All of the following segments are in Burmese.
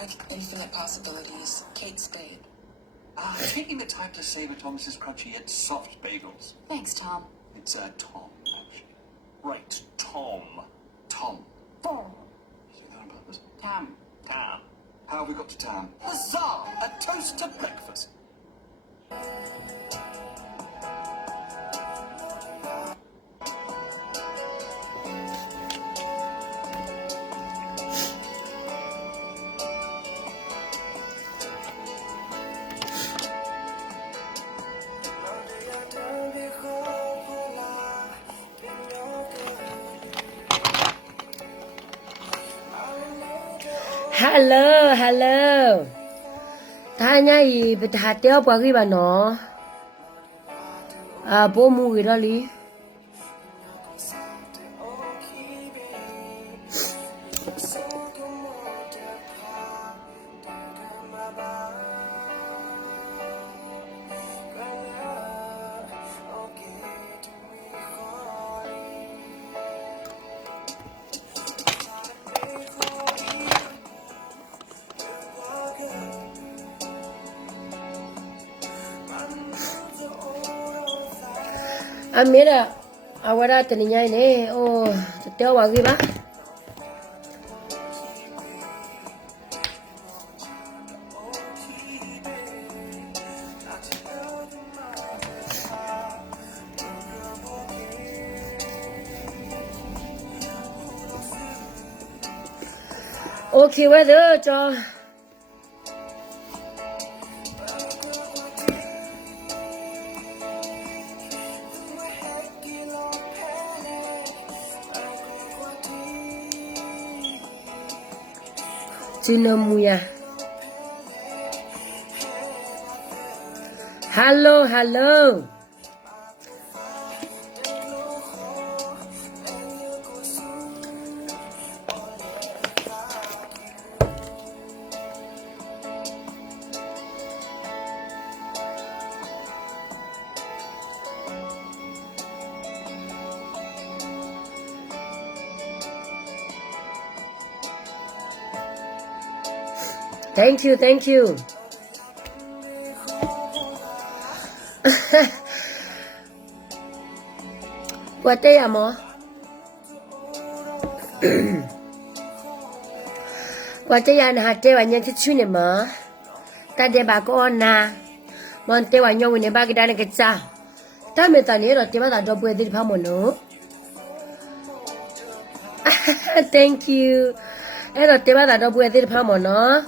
bag, infinite possibilities. Kate Spade. Taking the time to savor Thomas's crunchy yet soft bagels. Thanks, Tom. It's Tom, actually. Right, Tom. Tom. Tom. Is that on purpose? Tom. Tam. How have we got to Tam? Huzzah! A toast to breakfast. Hello. Tanya yi bethateo pa ki ba no. Bo mu ki da li. Amira, awara taninya ne. Oh, teo ba ki ba. Okay, weather cho. Sinamuya. Hello. Thank you. What day amo? What day an hate wa nyen chu ne ma. Ta de ba ko na. Mon te wa nyon ne ba ki da ne ke cha. Ta me ta ne ro te ba da do pwe ti pha mo no. Thank you. Ero te ba da do pwe ti pha mo no.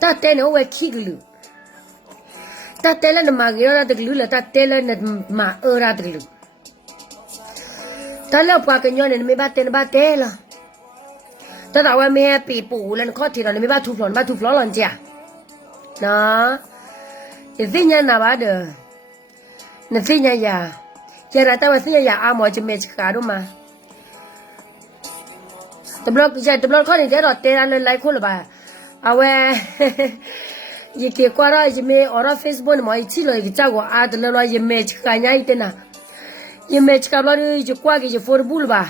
Ta te no we ki glu. Ta te la na ma gi ra de glu la ta te la na ma ra de glu. Ta la pa ke nyon ne me ba te la. Ta da wa me pi pu la ko ti la me ba tu flo lon ja. Na. Ye zinya na ba de. Na zinya ya. Ya ra ta wa zinya ya a mo je me ka do ma. The blog ko ni de ro te la lai ko la ba. Awe ye ke kwara ye me ora Facebook mo ichi lo ye cha go ad lo ye me ka nya ite na ye me ka ba ri je kwa ge je for bul ba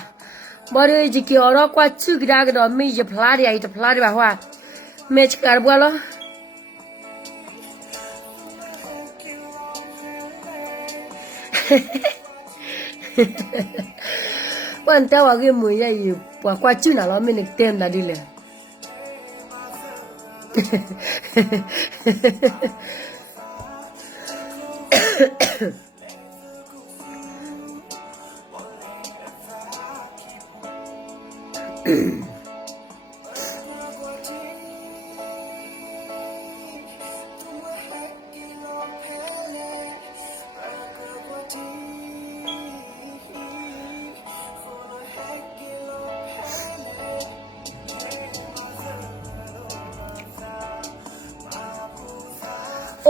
ba ri je ke ora kwa chu ga ga do me je phla ri ai to phla ri ba hwa me ka ba lo wan ta wa ge mu ye kwa chu na lo me ne tem na di le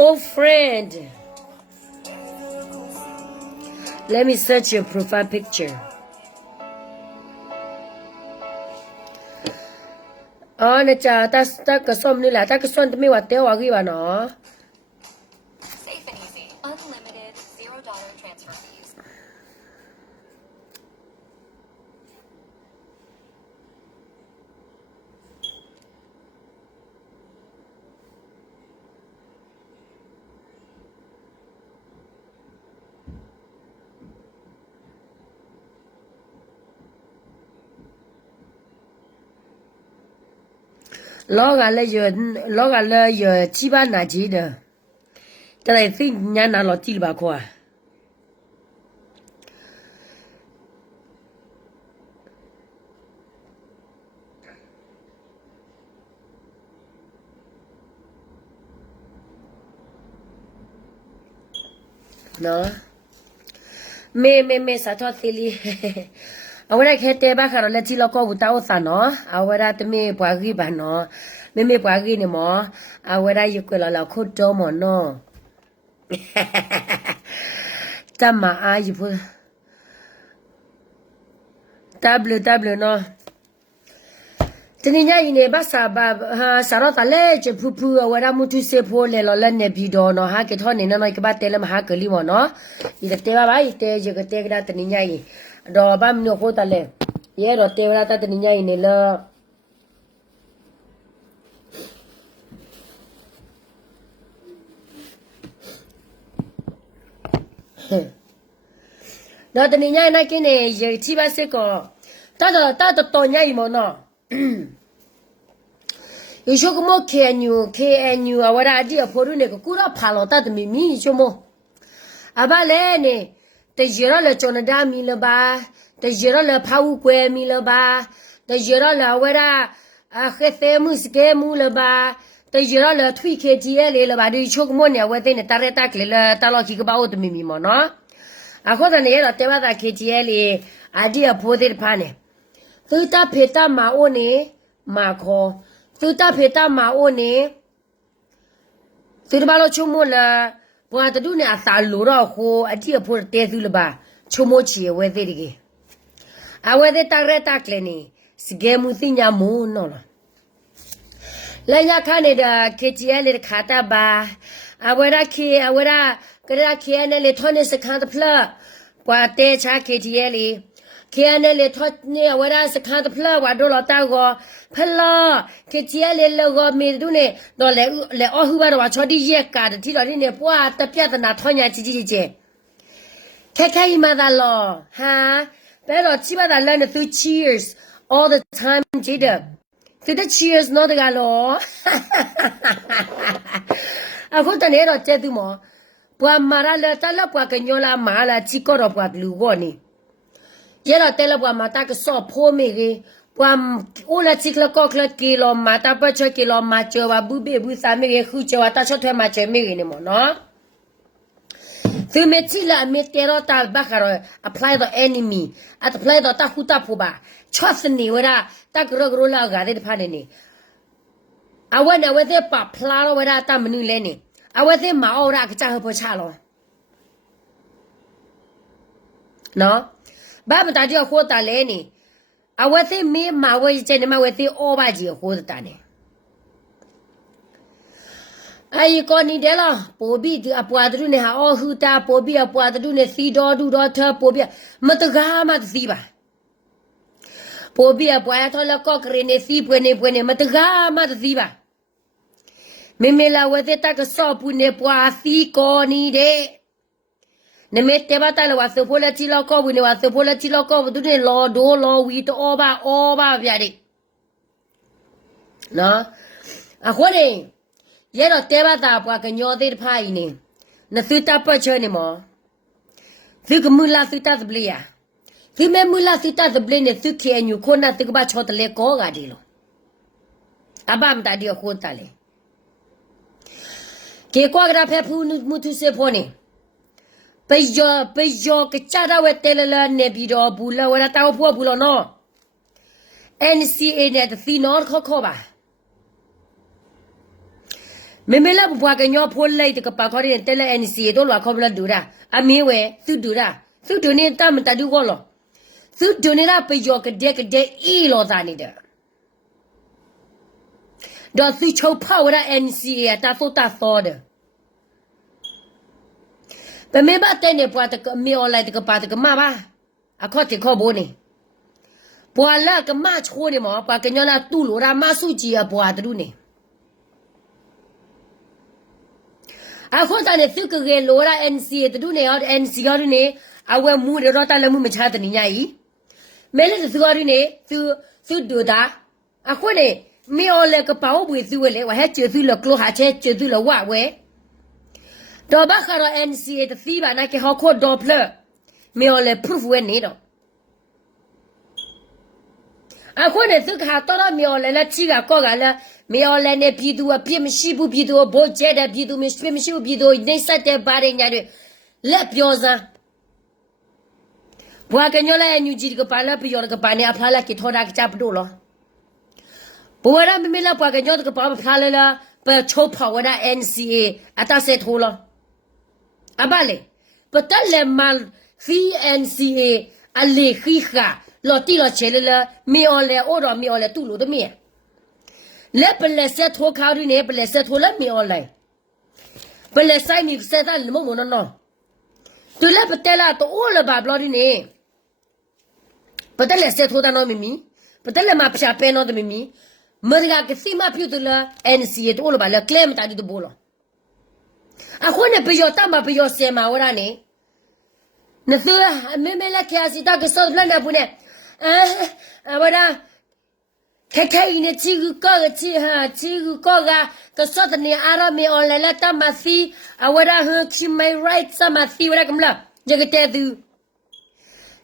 Oh friend, let me search your profile picture. Oh, na cha ta ka som ni la ta ka son me wa te wa gi ba no. Safe and easy. Unlimited $0 transfer fees. လောကလည်းရချိပါနာကြီးတယ်แต่ไอ้สิ่งညာနာလောကြည့်ပါခွာနော်မေစာတော့သီလီအဝရခဲတဲ့ဘာခရလက်ချီလောက်ကိုတောက်ဆာနော်အဝရတမေပွားကြီးပါနော်မေပွားကြီးနေမောအဝရယကွလာလောက်ခုတ်တော်မောနော်တမအာယူဖw နော်တနင်္ဂနွေနေ့ဘာသာဘာဆာရတလဲချပူပူဝရမှုသူစေဖိုးလေလောလည်းနေပြီးတော့နော်ဟာကထောနေနော်ကဘာတဲလမဟာကလီမောနော်ဒီတဲ့ပါတဲကြကတဲကတနင်္ဂနွေတော့ဘာမလို့ခိုးတလဲရဲတော့တဲဝရတတနင်္ဂနွေနေ့လောတော့တနင်္ဂနွေနေ့ကင်းနေရချိပါစစ်ကောတတော်ညိုင်မောနော်有些个么 KNU 啊，我那地方跑路那个古老爬了，但是没米什么，啊巴来呢，在热了叫那大米了吧，在热了爬乌龟米了吧，在热了我那黑菜木是盖木了吧，在热了推开街来了吧，有些个么呢，我在那打来打去了，打了几个把我都没米嘛喏，啊，或者呢，也了在外头开街里，啊地方跑的爬呢，都打陪打马我呢，马考。သူတဖေတမအိုနေသူတဘာလို့ချုံမလာဘွာတူနေအသာလို့တော့ဟိုအတိအဖို့တဲသူလပါချုံမချီဝဲသေးတကြီးအဝဲသေးတရက်တက်လည်းနေစကဲမှုသိညာမို့နော်လဲရခနေတာခေချီရလေခါတာပါအဝဲရခေအဝဲရကရခေနဲ့လေထောနေစခန်းတဖလာဘွာတဲချာခေချီရလေခေနဲ့လေထောနေအဝဲရစခန်းတဖလာဝါတော့တောက်ကောဖလာခေချီရလေလောကမေတူနေတော့လေအဟူဘာတော့ချော်ဒီရက်ကာတီတော်နေပွာတပြတ်နာထောညာကြီးခဲမသာလောဟာပဲတော့ချိပါတာလဲနေသူ cheers all the time ကြည့်တယ်သူတ cheers နော်တကလောအခုတနေ့တော့ကျဲသူမောပွာမာရလာတလပွာကညောလာမာလာချီကောတော့ပွာဘလူဘောနေရတော့တဲလပွာမာတာကစော့ဖိုးမေကြီးပွာအိုလာချီကလကောကလကီလိုမာတာပချကီလိုမာချောဝဘူဘေဘူစာမေကြီးခုချောတာချောထွဲမာချေမေကြီးနေမောနော်သူမချီလာမေတေရောတာဘခါရ apply the enemy at apply the တာခုတာဖူပါချောစနေဝရတာကရဂရလာဂါတဲ့ဖာနေနေအဝနဝတဲ့ပဖလာဝရတာမနုလဲနေအဝတဲ့မအော်ရကကြဟဖို့ချလောနော်ဘာမတာကြောခိုးတာလဲနေအဝတဲ့မေးမဝဲကျနေမဝဲတဲ့အော်ပါကြီးခိုးတာနေai con đi đấy là bố bị thì bố tụi này ha ô hư ta bố bị bố tụi này xí đó đủ đó thơ bố bị mà tự gà mà xí bà bố bị bố thôi là có cái này xí bữa này mà tự gà mà xí bà mình là vậy ta cái sọ bữa này bố xí con đi đấy nên mấy tế bào ta là vậy bố là chỉ lo có bữa này vậy bố là chỉ lo có tụi này lo đồ lo vi to ô ba vậy đi nó à khoan nàyရတော့တဲဘာတာပွားကညောသေးတဖိုင်နေနသတာပချေနေမောသူကမူလာသတာသပလီယာသူမဲမူလာသတာသပလီနေသူခေညူခိုနာတကဘာချောတလေကောဂါဒီလောအဘမ်တာဒီခိုတလေကေကွာဂရာဖေဖူမူသူစေဖောနေပေယောကချရာဝဲတဲလလနေပြီးတော့ဘူးလဝရတောက်ဖို့ဘူးလောနော် NCA နဲ့သီနော်ခေါ်ပါမေလာဘွားကညောဖိုးလိုက်တကပါခေါ်ရင်တဲလဲ NCA တို့လာခေါ်ဘလဒူရာအမင်းဝဲသူဒူရာသူဒူနေတမတဒူကောလောသူဒူနေတာပေယောကတဲ့အီလောသားနေတဲ့ဒေါ်သူချုပ်ဖောက်ရ NCA တာဖို့တာသောတဲ့ပမေဘတဲ့နေပွားတကမေအွန်လိုင်းတကပါတကမပါအခုတခေါ်ဘိုးနေပွာလာကမချိုးနေမောပွာကညောလာတူလိုရာမဆုကြီးအပွာတူနေအခုတည်းသူကကလိုရာ NCA တူနေရ NCA ရနေအဝဲမူရတော့တလည်းမမချတဲ့ညကြီးမဲလေသူရနေသူဒူတာအခုနေ me ole ka pa bu tu le wa ha che tu le klo ha che tu le wa we do ba kha ro NCA the fi ba na ke ho ko doppler me ole proof we ni do a ko ne tu ka to ro me ole la chi ga ko ga la me ole ne pi tu a pi mi shi bu pi tu bo che da pi tu mi shi mi shi bu pi tu ne sa te ba re nya de le pyo za bwa ke nyo la nyu ji ga pa la pi yo ga pa ne a phla la ki tho da ka cha pu do lo bwa ra me la bwa ke nyo ga pa phla la pa cho pa wa da NCA ata se tho lo abale patale mal fi NCA ale khiga lo ti lo che le mi ole o ro mi ole tu lo de mi le pele se tho kha ri ne pele se tho le mi ole pele sai mi se ta le mo mo no tu le patela to o le ba blo ri ne patale se tho da no mi patale ma phya pe no de mi merga ke si ma pyu tu la NCA to lo ba le claim ta di to bo lo a ko ne pe yo ta ma pe yo se ma ora ne ne tu me la ke asi ta ke so bla na bu ne wada kai ne chi gu ko ga chi gu ko ga ka so ta ne ara me on la ta ma si wada hu ki my right sa ma si wada kam la je ke te tu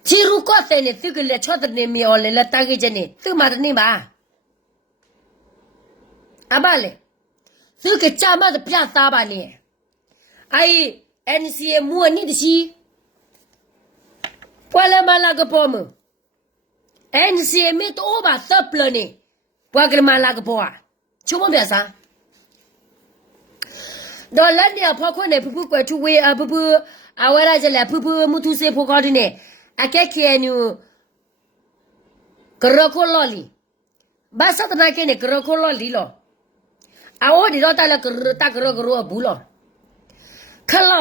chi ru ko te ne tu ke le cho ta ne me on la ta ke je ne tu ma ne ba abale tu ke cha ma de pya ta ba ne ai NCA mu ni de si pwala mala ka po mo NCA me to ba saplo ni pwa ka mala ka po a chu mo bya sa do la ni a pho kho ne phu kwa thu we a phu a wa ra je la phu mu thu se pho ko di ne a ke ke nu kro ko lo li ba sa ta na ke ne kro ko lo li lo a o di do ta la kro bu lo khala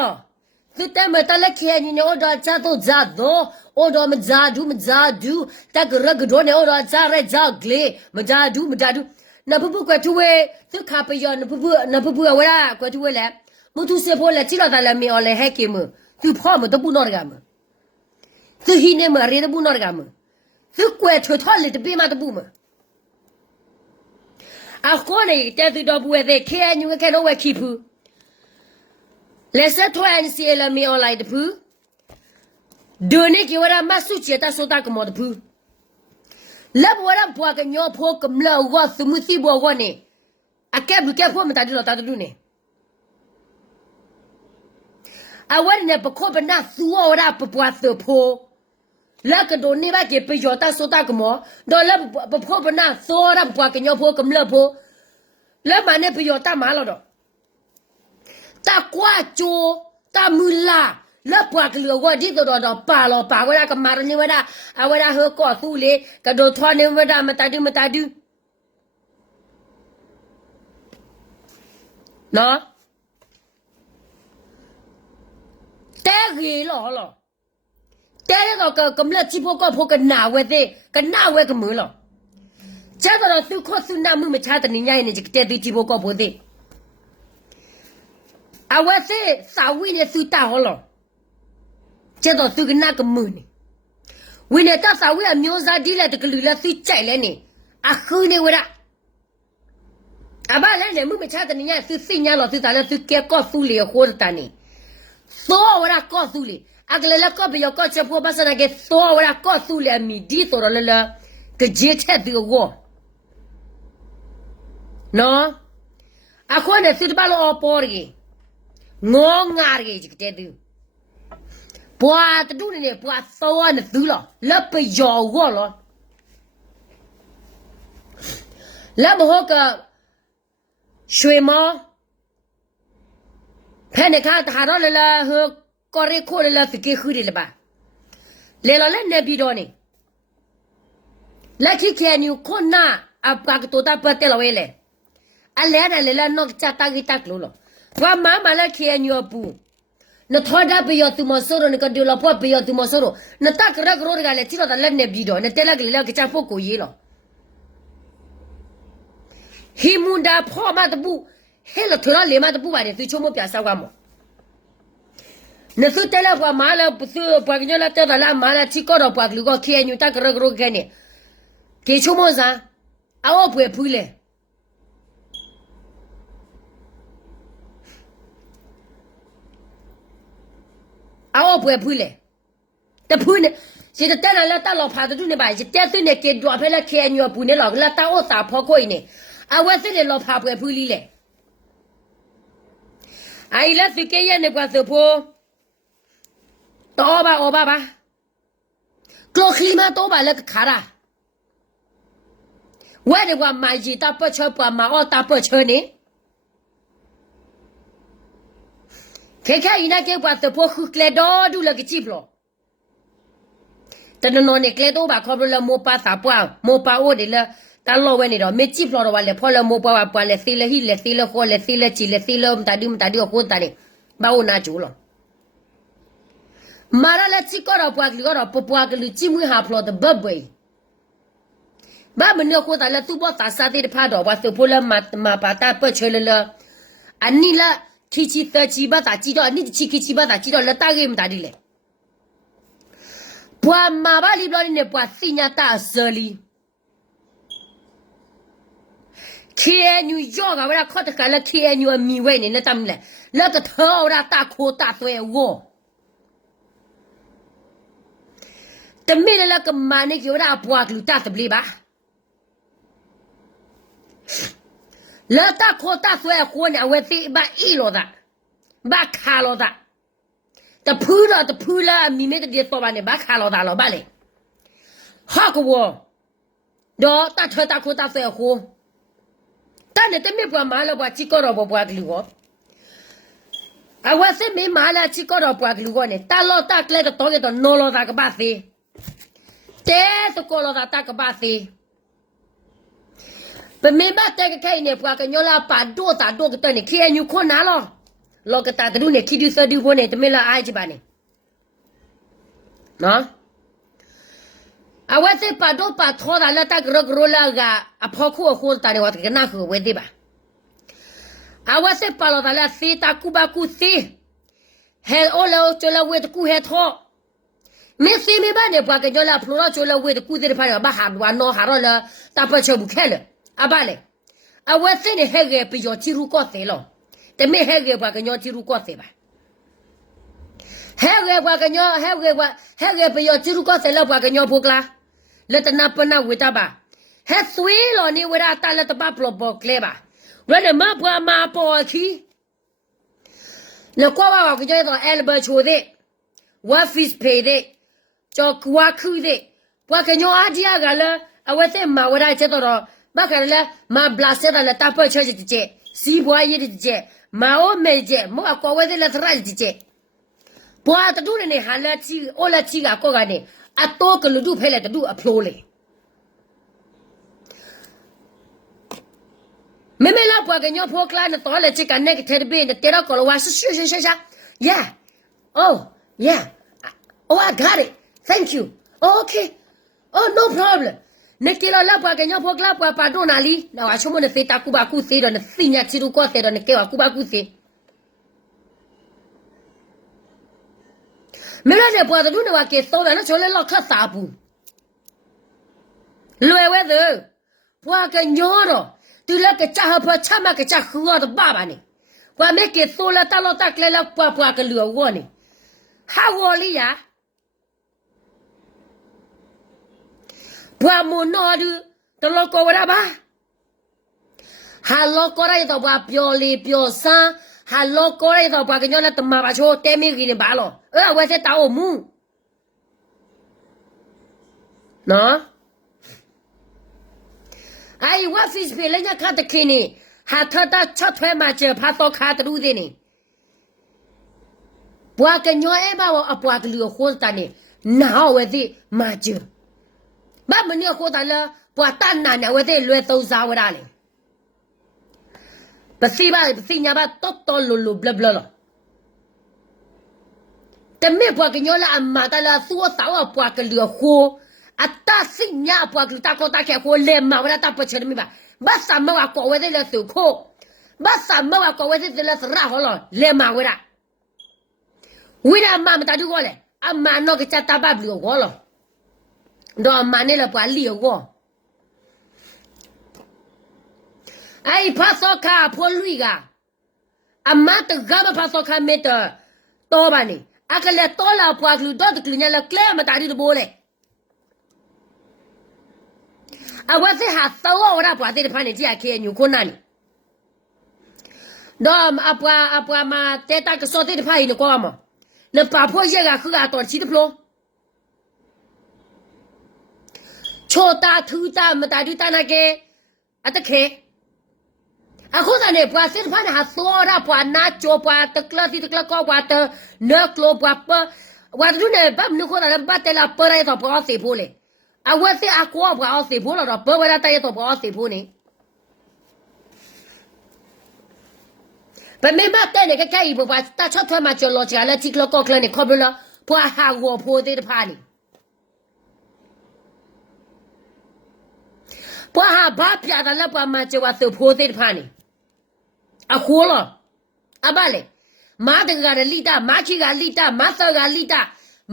tu ta ma ta la ke ni ne o do cha to za do o do ma za du ta gra do ne o do za re za gle ma za du na pu kwa tu we tu kha pa yo na pu wa ra kwa tu we la mu tu se pho la chi lo ta la mi o le he ke mu tu pho mu to bu no ga mu tu hi ne ma re de bu no ga mu tu kwa tu tho le de pe ma de bu ma a ko ne te tu do bu we de ke anyu ke no we ki pu Lesa toi NCA la mi online de pu. Doni ki wara masu cheta sota ko mod pu. Lab wara po ka nyo pho kam la wa sumuti bo wa ne. Ake bu ke pho mata di lo ta du ne. Awar ne pa ko ba na su wara pa pwa so pho. La ka do ni ba ke pe yo ta sota ko mo. Do la pa pho ba na so ra po ka nyo pho kam la pho. La ma ne pe yo ta ma lo do. Ta kwa cho ta mula la pwa ke lo wa di do pa lo pa wa ka mar ni wa da a wa da ho ko su le ka do thwa ne wa da mata du no te gi lo te lo ka kam la chi pho ko pho ka na we de ka na we ka mu lo cha do su ko su na mu ma cha ta ni nya ni ji te du chi pho ko pho de a wa se sa wi ne su ta ho lo che do su na ka mu ni wi ne ta sa wi a myo za di la de ka lu la su chai le ni a khu ne wa da a ba le ne mu me cha de ni nya su si nya lo su ta le su ke ko su le ho ta ni so wa da ko su le a ke le la ko be yo ko che po ba sa na ke so wa da ko su le mi di to ro le la ke je che de wo no a ko ne su ba lo o por gi ngo ngar ge ji te du bwa ta du ne bwa so na du lo la pe yo wo lo la mo ho ka shwe mo phe ne kha ta ro le la ho ko re ko le la fi ke khu le ba le lo le ne bi do ni la ki ke ni ko na a pa to ta pa te lo we le a le na le la no cha ta gi ta lo lo wa mama la ke nyo pu na thoda pe yo tu mo soro ne ka de lo po pe yo tu mo soro na ta kra gro ga le ti lo da le ne bi do ne te la ke le ke cha pho ko yi lo hi munda pho ma de bu he lo thola le ma de bu ba de tu cho mo pya sa wa mo ne su te la wa ma la pu su pa ke nyo la te da la ma la chi ko do pa lu ko ke nyu ta kra gro ke ne ke cho mo za a o pu le တော့ပွဲဖူးလေတဖူးနေစီတဲ့လာလာတာလောဖာတူနေပါစီတဲ့သူနေကေဒွာဖဲလာခဲညောပူနေလောလာတာဩစာဖော်ခွိနေအဝဲစစ်နေလောဖာပွဲဖူးလီလေအိုင်လာဖီကေရနေကွာစဖိုတော့ပါဩပါပါကလိုခလီမာတော့ပါလက်ခါရာဝဲတယ်ကွာမိုင်ဂျီတာပတ်ချပွားမာအော်တာပတ်ချနေခေခေイナケပွားစဖိုခုကလေတော့ဒူလကချိပလောတနနော်နေကလေတော့ပါခေါ်လို့မောပါစာပွားမောပါအိုဒီလာတလောဝဲနေတော့မေချိပလောတော့ဝါလေဖော်လမောပါပွားလေစီလေဟီလေစီလေခေါ်လေစီလေချီလေစီလေမတာဒီဟိုတာနေဘာဝနာကျူလောမာရလာချိကောတော့ပွားကလီကတော့ပပွားကလီချိမွေဟာဖလောတဲ့ဘဘွေဘာမနောကိုတာလာသူ့ဘောတာစားတဲ့ဖာတော့ဝါစဖိုလမပါတာပတ်ချေလလအနီလာခီချီတချီဘာတာချီတော့အနီချီခီချီဘာတာချီတော့လက်တာကေမတာဒီလေပွာမာဘာလီဘလော်နေပွာစညာတာဆလီခေညူယောကဝရခေါတ်တကလခေညူအမီဝဲနေလက်တမ်းလေလက်ကထောရတာခိုတာသွဲဝေါတမီလကမနိကရအပွားကလူတာတပလီပါလာတာခိုတာဆွဲခိုးနေအဝဲသိဘာအီလောတာဘာခါလောတာတဖူးလာမိမေတဒီတော့ဘာနေဘာခါလောတာလောဘာလေဟာကောတော့တာထွတာခိုတာဆွဲခိုးတန်တဲ့တမေပွားမာလောပွားချီကောတော့ပွားကလူကောအဝဲသိမေမာလာချီကောတော့ပွားကလူကောနေတာလောတာကလေတော့ကေတော့နော်လောတာကပါသေးတဲတကောလောတာကပါသေးပမေဘတဲ့ကခိုင်နေပွားကညောလာပါဒိုတာဒိုကတနေခေညူခွန်နာလောလောကတာတူနေခီဒီဆဒူဘိုနေတမေလာအိုက်ချပါနေနော်အဝတ်စပါဒိုပါထောတာလက်တကရဂရလာကအဖို့ခုအခုတန်ဝတ်ကနာခုဝဲဒီပါအဝတ်စပါလောတာလက်စီတာကူဘာကူစီဟဲအိုလောချလာဝဲတကူဟဲထောမေစီမေဘာနေပွားကညောလာဖလိုချလာဝဲတကူတဲ့ဖာဘာဟာဝါနောဟာရောလာတပတ်ချဘူးခဲလေအပါလေအဝတ်စနေဟဲကေပီယောချီရူကောသေးလောတမေဟဲကေပွားကညောချီရူကောသေးပါဟဲကေပွားကညောဟဲကေပီယောချီရူကောသေးလောပွားကညောဖုကလာလက်တနာပနာဝေတာပါဟဲဆွေလောနေဝရတာလက်တပပလောဘောကလေပါရဒမပွားမာပေါ်ချီလကောဝါကညောတော့အယ်ဘချိုတဲ့ဝါဖစ်ပေတဲ့ကြောကွာခုတဲ့ပွားကညောအဒီယာကလည်းအဝတ်တဲ့မာဝရချက်တော့ဘာကလည်းမဘလာဆက်တယ်တပ်ပတ်ချက်ကြည့်စီဘွားရည်ကြည့်မအိုမေကြည့်မောကောဝဲတဲ့လက်ထရကြည့်ဘွားတူနေဟာလာချီအိုလာချီကကောကနေအတော့ကလူတို့ဖဲလက်တူအဖလိုးလေမေမေလာဘွားကညောဖိုကလာနဲ့တော်လက်ချီကနေကတဲ့ဘင်းတဲ့တော့ကောဝါရှာ yeah oh yeah oh I got it thank you okay oh no problemနေကလာလာပွားကညောဖိုကလာပွားပါတော့နာလီနော်အချုံမနဲ့သေတာကူဘာကူသေးတော့နေသိညာချီရူကောသေးတော့နေကေဝကူဘာကူသေးမင်းလည်းပွားတော့နေဝကေသောတယ်နော်ချိုးလေလောက်ခတ်စာဘူးလွယ်ဝဲသူပွားကညောတော့သူလက်ကချဟဖချမကချခူတော့ဘာပါနေပွားမေကေသောလာတလောက်တကလေလောက်ပွားကလူဝေါ်နေဟာဝေါ်လီယာဘွာမနော်ဒူတလောကဝရပါဟာလောကရတော့ဘွာပြောလီပြောစမ်းဟာလောကရတော့ဘွာကညောလက်တမပါချိုတဲမီကြီးနေပါလောဝဲစတောင်းမူနော်အိုင်ဝါဖစ်ပေလညခတ်တခင်းနေဟာထတာချတ်ထွဲမှာချဖာတော့ခါတူးနေနေဘွာကညောအဲဘာအပွားကလူခိုးတန်နေနာဝဲသိမာချဘာမနီခိုးတန်လာပွာတန်နာနဝဲသိလွဲသုံးစားဝရလေပစီညာဘာတော်လူဘလဘလတမေပွားကညောလာအမတာလာသူ့ဆောက်ပွားကလူခိုးအတစညာပွားကလူတာကိုတာခဲခိုးလေမဝရတာပချရမိဘာဘာစမဝကောဝဲသိလက်စုခိုးဘာစမဝကောဝဲသိလက်စရာဟောလောလေမဝရဝိရမမတာဒူကောလေအမနောကချတာဘဘလူကောလောတော့မနဲ့လပွားလီကောအိုင်ဖာစောခါဖိုလူကအမတကမဖာစောခါမေတတော်ပါနေ akala tola puak lu dot klinya la kle ma tadi de bole awase ha tawo ora puak de phane ji akhe nyu khonani dom apwa ma teta ke so de phai ni ko ma le pa pho ye ga khu ga to chi de plo chota thu ta ma tadi ta na ke atakhe အခုတည်းပွားစစ်ဖားဟာသောရပွားနာချိုပွားတကလစီတကလကောပွားတနကလောပွားပဝါဒုနေဘမ်နုခေါ်ရဘတ်တလာပရဲတော့ပွားစီဖို့လေအဝတ်စီအကောပွားစီဖို့တော့ပဝရတရတော့ပွားစီဖို့နေဗမေမတဲ့နေကကြိုက်ပွားတချတ်ထွမ်းမကျော်လောချာလက်တိကလကောကလနေခေါ်ဘလပွားဟာဝဖို့တဲ့ဖာနေပွားဟာဘာပြတာလက်ပွားမကျော်ဝတ်ဖို့တဲ့ဖာနေအခုလောအဘလေမာတကရလီတာမာချီကလီတာမာသကလီတာ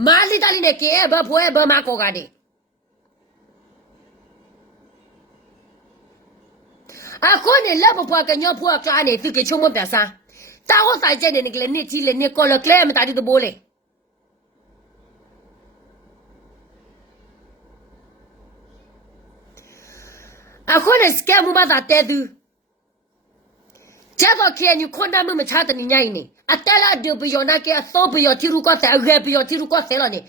မာလီတာလီနေကေဘဖွဲဘမကောကတဲ့အခုနေလက်ပွားကညောဖွာကလာနေသူကချုံမပြစားတာဟောဆိုင်ကျနေနေကလေနေကြီးလေနေကောလကလဲမတာတူဘိုးလေအခုနေစကဲမမတာတဲ့သူကျတော့ခေညခွန်ဒမမချတဲ့ညိုင်းနေအတလာဒဘယောနာကေအသောဘယောတီရုကတဲ့အဂဘယောတီရုကဆဲလာနေ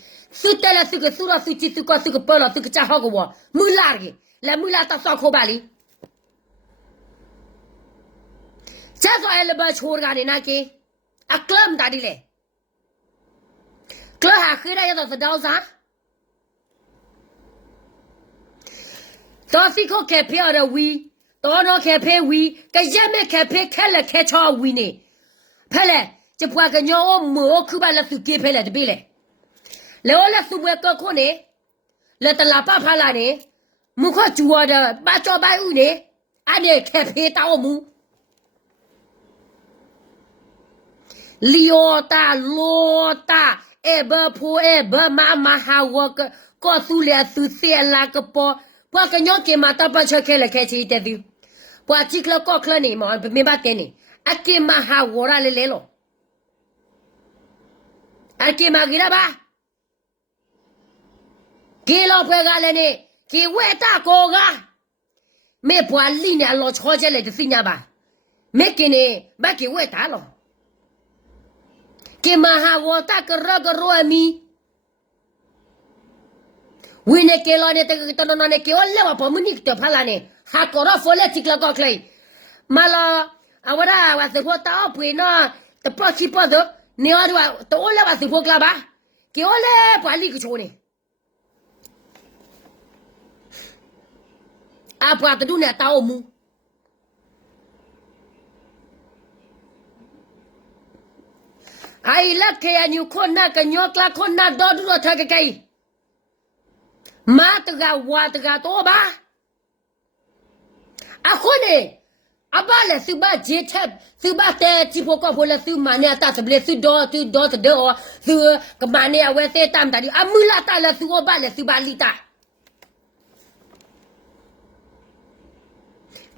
စုတလာစုကစုရစုချီစုကစုကပေါ်လာစုကချဟောကဝမူလာကေလာမူလာတဆောက်ခိုးပါလီကျတော့အလဘချိုးကနေနာကေအကလမ်တာဒီလေကလဟာခိရရတော့တောင်းစားတော်စီခိုကေဖေရဝီတော်တော့ခဲဖဲဝီကရက်မဲ့ခဲဖဲခဲလက်ခဲချောဝီနေဖဲလေကျပွားကညောမောခုပါလက်စုကေဖဲလေတပိလေလောလက်စုဘွဲကခုနေလက်တလာပဖလာနေမုခကျူဝါဒပါချောပိုင်ဦးနေအဲ့ခဲဖဲတောင်းမူလီယိုတာလောတာအေဘဖိုအေဘမမဟာဝကကောသူလေသူစီလာကပေါ်ပွားကညောကေမတာပချခဲလက်ခဲချီတဲ့သူပွားချီကလကောကလနေမောမေဘတဲ့နေအကေမဟာဝရလေလေလောအကေမဂိရပါကေလောဖွဲကလည်းနေကေဝဲတာကိုကမေပွားလိနေလောချောချက်လေတသိညာပါမေကင်းနေဘကေဝဲတာလောကေမဟာဝတာကရကရောအမီဝိနေကေလောနေတကတနနနေကေဝလဲဝပမနိကတဖလာနေဟာကောရဖိုလက်တိကလကောကလေမလာအဝရဝသဖို့တောက်ပွေနော်တပချိပဒနေရတော့တိုးလဲဝသဖို့ကလာပါကေဝလဲပွာလီကချိုနေအပွားတူနေတောက်မူအိုင်လက်ခေညူခွန်နာကညောကလာခွန်နာဒေါ်ဒူရထကကေမာတကဝါတကတော့ပါအခုနေအဘလည်းသူဘဂျေချက်သူဘတဲ့ချီဖို့ကဖို့လည်းသူမနဲ့တာစပလက်သူဒေါ်တဲ့သူကမနဲ့ဝဲတဲ့တမ်တာဒီအမူလာတာလည်းသူဘလည်းသူဘလီတာ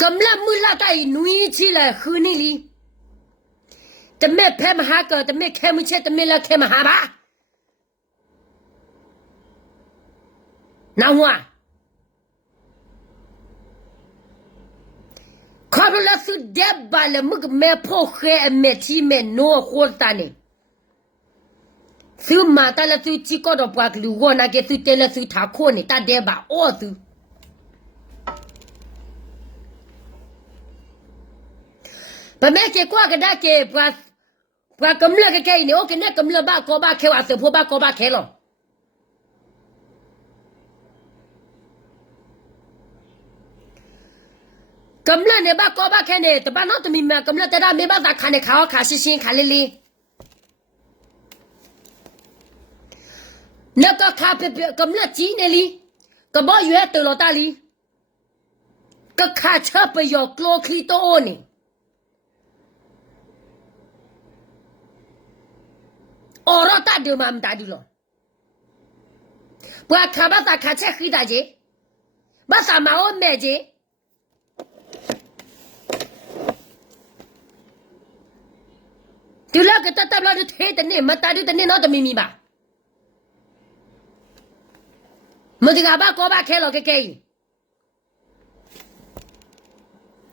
ကမလာမူလာတာနွီချီလည်းခူနီလီတမဲဖဲမဟာကတမဲခဲမချက်တမဲလာခဲမဟာပါနောက်ဝါခေါ်လာစုဒက်ဘာလမကမဲဖို့ခဲအမဲချီမဲနိုခေါ်တန်နေသူမတာလာသူချီကတော့ပွားကလူဝနာကေသူတဲလာသူထားခိုးနေတတ်တဲ့ပါအော်သူပမဲကေကွာကဒါကေပွားကမလကကေနေโอเคနဲ့ကမလဘာကောဘာခဲဝါစဖို့ဘာကောဘာခဲလောကမ္လနေဘကောဘခဲနေတပနောတမီမကမ္လတရမေဘသာခါနေခါခါရှင်းခါလေးလေးနကခါပကမ္လကြီးနေလီကဘောရွဲတလောတာလီကခါချပယောကလိုခီတိုနေအော်ရတာဒီမမ်တာဒီလောဘွာခါဘသာခါချက်ခိတာကြီးဘာသာမအောင်မဲကြီးဒီလက ကတတဘလာတဲ့ထဲတနေမတာတဲ့နေတော့တမီမီပါမဒီကဘာကောဘာခဲလို့ကဲကဲ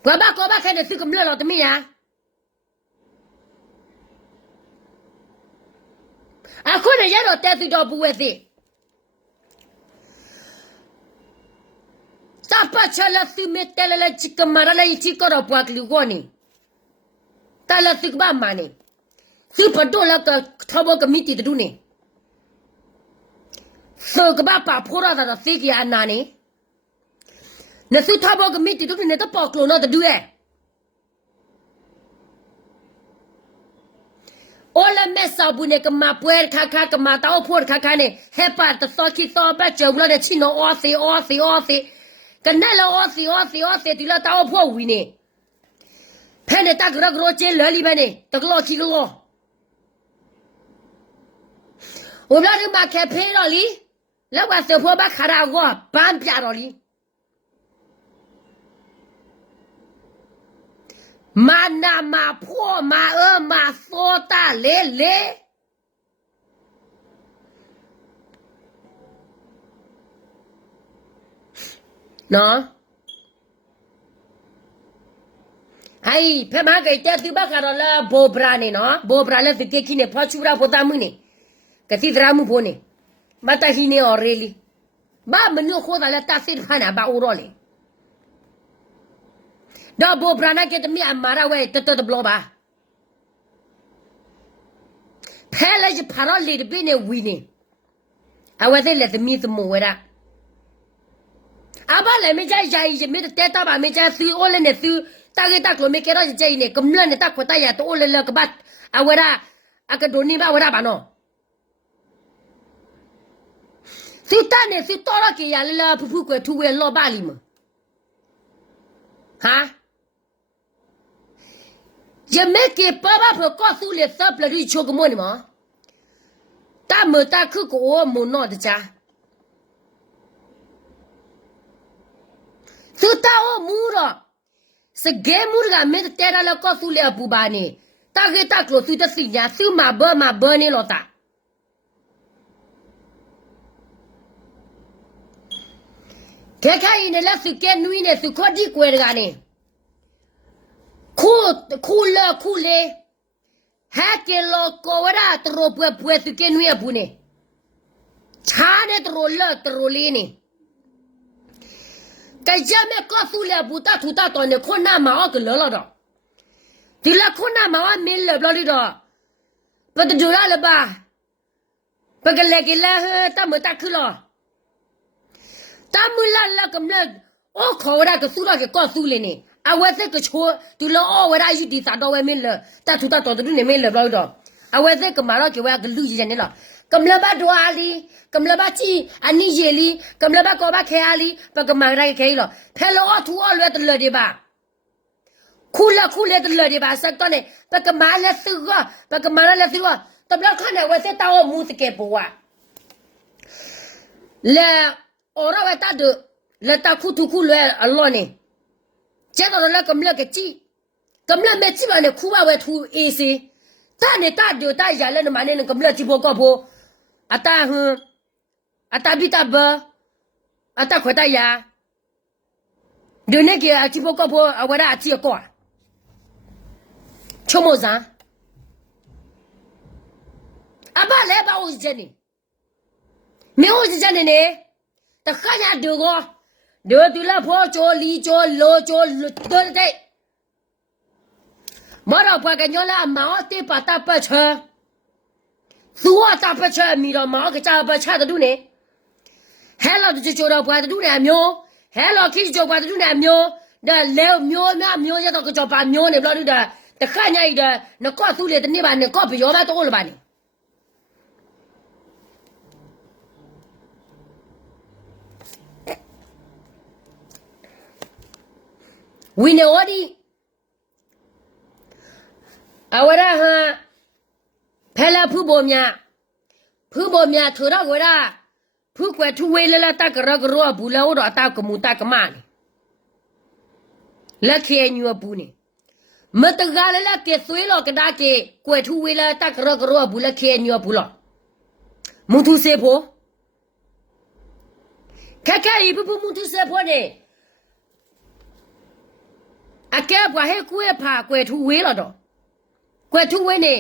ဘာဘာကောဘာခဲတဲ့စုကမလို့တမီယာအခုနေရတော့တဲ့သူတော့ဘူးဝဲသိတာပတ်ချလာသူမတဲလာချကမရလာချီကတော့ပွားကလူကိုနေတာလာသူကဘာမနေစီပတော့လာကထဘောကမီတီတူနေစေကဘာပါဖိုရာတာသိကရအနာနေနစုထဘောကမီတီတူနေတဲ့ပေါကလုံးတော့တူရဲ့အိုလမဲဆောဘူးနေကမပွဲခါခါကမတောက်ဖို့ခါခါနေဟဲပါတစောခိစောပတ်ကြုံလို့တဲ့ချီနိုအော်စီကနလောအော်စီဒီလာတောက်ဖို့ဝီနေဖဲနေတကရဂရိုချေလလီဘနေတကလောချီကလောဝလာဒီမာခဲဖေးတော့လီလောက်ကစဖို့ဘခရာကောဘန်းပြတော့လီမာနာမာဖို့မာမာသောတာလေနော်ဟိုင်ဖမကဲတဲ့သူဘခရလာဘောဘရာနေနော်ဘောဘရာလည်းဒီကိနေဖွာချူရာဖို့တာမှုနေကတိဒရာမှုဖို့နေမတဟီနေအော်ရီလီဘာမနုခိုးတာလည်းတဆစ်ဖာနာဘာအိုရောလေတော့ဘောဘရာနာကတမီအမာရာဝဲတတဘလောပါဖဲလိုက်ဖာရောလီဒဘင်းနေဝီနေအဝဲတဲ့လက်သမီးသမဝဲတာအဘလည်းမကြိုက်ရမေတဲ့တာပါမကြစီအိုလည်းနေစီတာဂက်တာကလိုမေကရကြိုင်နေကမလနဲ့တာခွတ်တရတိုးလည်းလကဘတ်အဝရာအကဒိုနီဘာဝရာဘာနော်စီတန်နေစီတော်ရကေရလာဖူဖူကွယ်ထူဝဲလောပါလီမဟာယမေကေပဘာဖကောဆူလေသပလရီချိုကမွန်မတာမတာခုကိုမွန်တော့တကြသူတောင်းမူတော့စကဲမူကမေတဲရလာကောဆူလေအပူပါနေတာဂက်တာကလိုသူတစီညာသူမဘနေလို့တာခဲခိုင်နေလက်စကဲနွီးနေစခေါ်ဒီကွယ်ကနေခုလေဟာကေလောကိုဝရာတရောပွဲစကဲနွီးအပူနေချားနေတရောလေးနေကကြမ်းမဲ့ကောဆူလေဘူတာထူတာတော်နေခုနာမောကလောတော့ဒီလခုနာမောမင်းလေဘလို့တော့ပတဒူရလပါပကလေကလာတမတခလောတမလာလကမလအိုခေါ်ရကဆူရကကောဆူလေနေအဝဲစကချိုဒီလောအဝရယူဒီစာတော်ဝဲမင်းလေတထူတာတော်တူနေမင်းလေဘလို့တော့အဝဲစကမာတော့ကြွားကလူကြီးနေလားကမလဘဒွာလီကမလဘချီအနီယေလီကမလဘကောဘခဲအလီပကမာရိုက်ခဲလောဖဲလောထူအလွဲတလွဲဒီပါခုလေတလွဲဒီပါစက်တော့နေပကမာလက်စုကပကမာလက်စုကတဘလခနဲ့ဝဲစတောမူစကေပွားလေအော်ရဝဲတဒလက်တခုထုခုလွဲအလောနေကျတော့လည်းကမလကချီကမလမဲချီပါနေခုဝဲထူအေးစီတာနေတာဒိုတာရလဲနမနေကမလချီဘောကောဖိုအတာဟွန်းအတာဘီတာဘအတာခွတ်တရဒိုနေကအချီဘောကောဖိုအဝရအချီကောချုံမဇာအဘလည်းဘာဦးစနေမေဦးစနေနေတခါရဒိုကိုဒိုတူလာဖောချိုလီချိုလိုချိုတိုတဲ့မရဘကညလာမောတေပတာပချာသူဝတာပချာမီရမောကကြပချာတူနေဟဲလောတချိုတော့ပွားတူနေအမျိုးဟဲလောခိချိုပွားတူနေအမျိုးဒါလဲမျိုးရတော့ကကြပါမျိုးနေဘလို့ဒါတခါညိုက်ဒါနကောသူလေတနေ့ပါနကောပြောပါတော့လို့ပါနေဝင်းနေဝဒီအဝရဟဖဲလာဖူဘောမြထူတော့ဝရဖူကွယ်ထူဝေလလာတကရကရောဘူးလောတော့အတကမူတကမနေလက်ခဲညူဘူးနေ မတကလည်းကဲသွေးလောကဒါကေကွယ်ထူဝေလာတကရကရောဘူးလခဲညောဘူးလောမူသူစေဖို့ခက်ခဲဘဘူးမူသူစေဖို့နေအကဲဘွားဟဲကွယ်ဖာကွယ်ထူဝေလာတော့ကွယ်ထူဝေနေ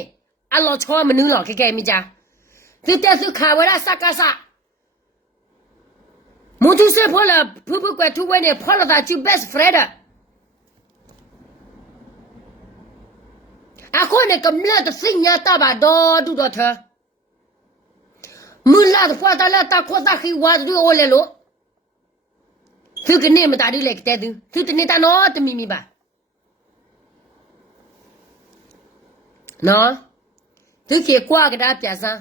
အလောချောမနူးလောခက်ခဲမိကြဒီတက်စုခါဝရစကားစမူသူစေဖို့လာဘဘူးကွယ်ထူဝေနေဖော်လာတာချူ best friendအခုနဲ့ကမလာတစညာတာပါတော့ဒူတော့သမူလာဖွာတလာတာခေါ်တာခီဝါဒူအိုလေလို့သူကနေမတာဒီလေတဲ့သူသူတနေတာနော်တမီမီပါနော်သူကေကွာကဒါပြစမ်း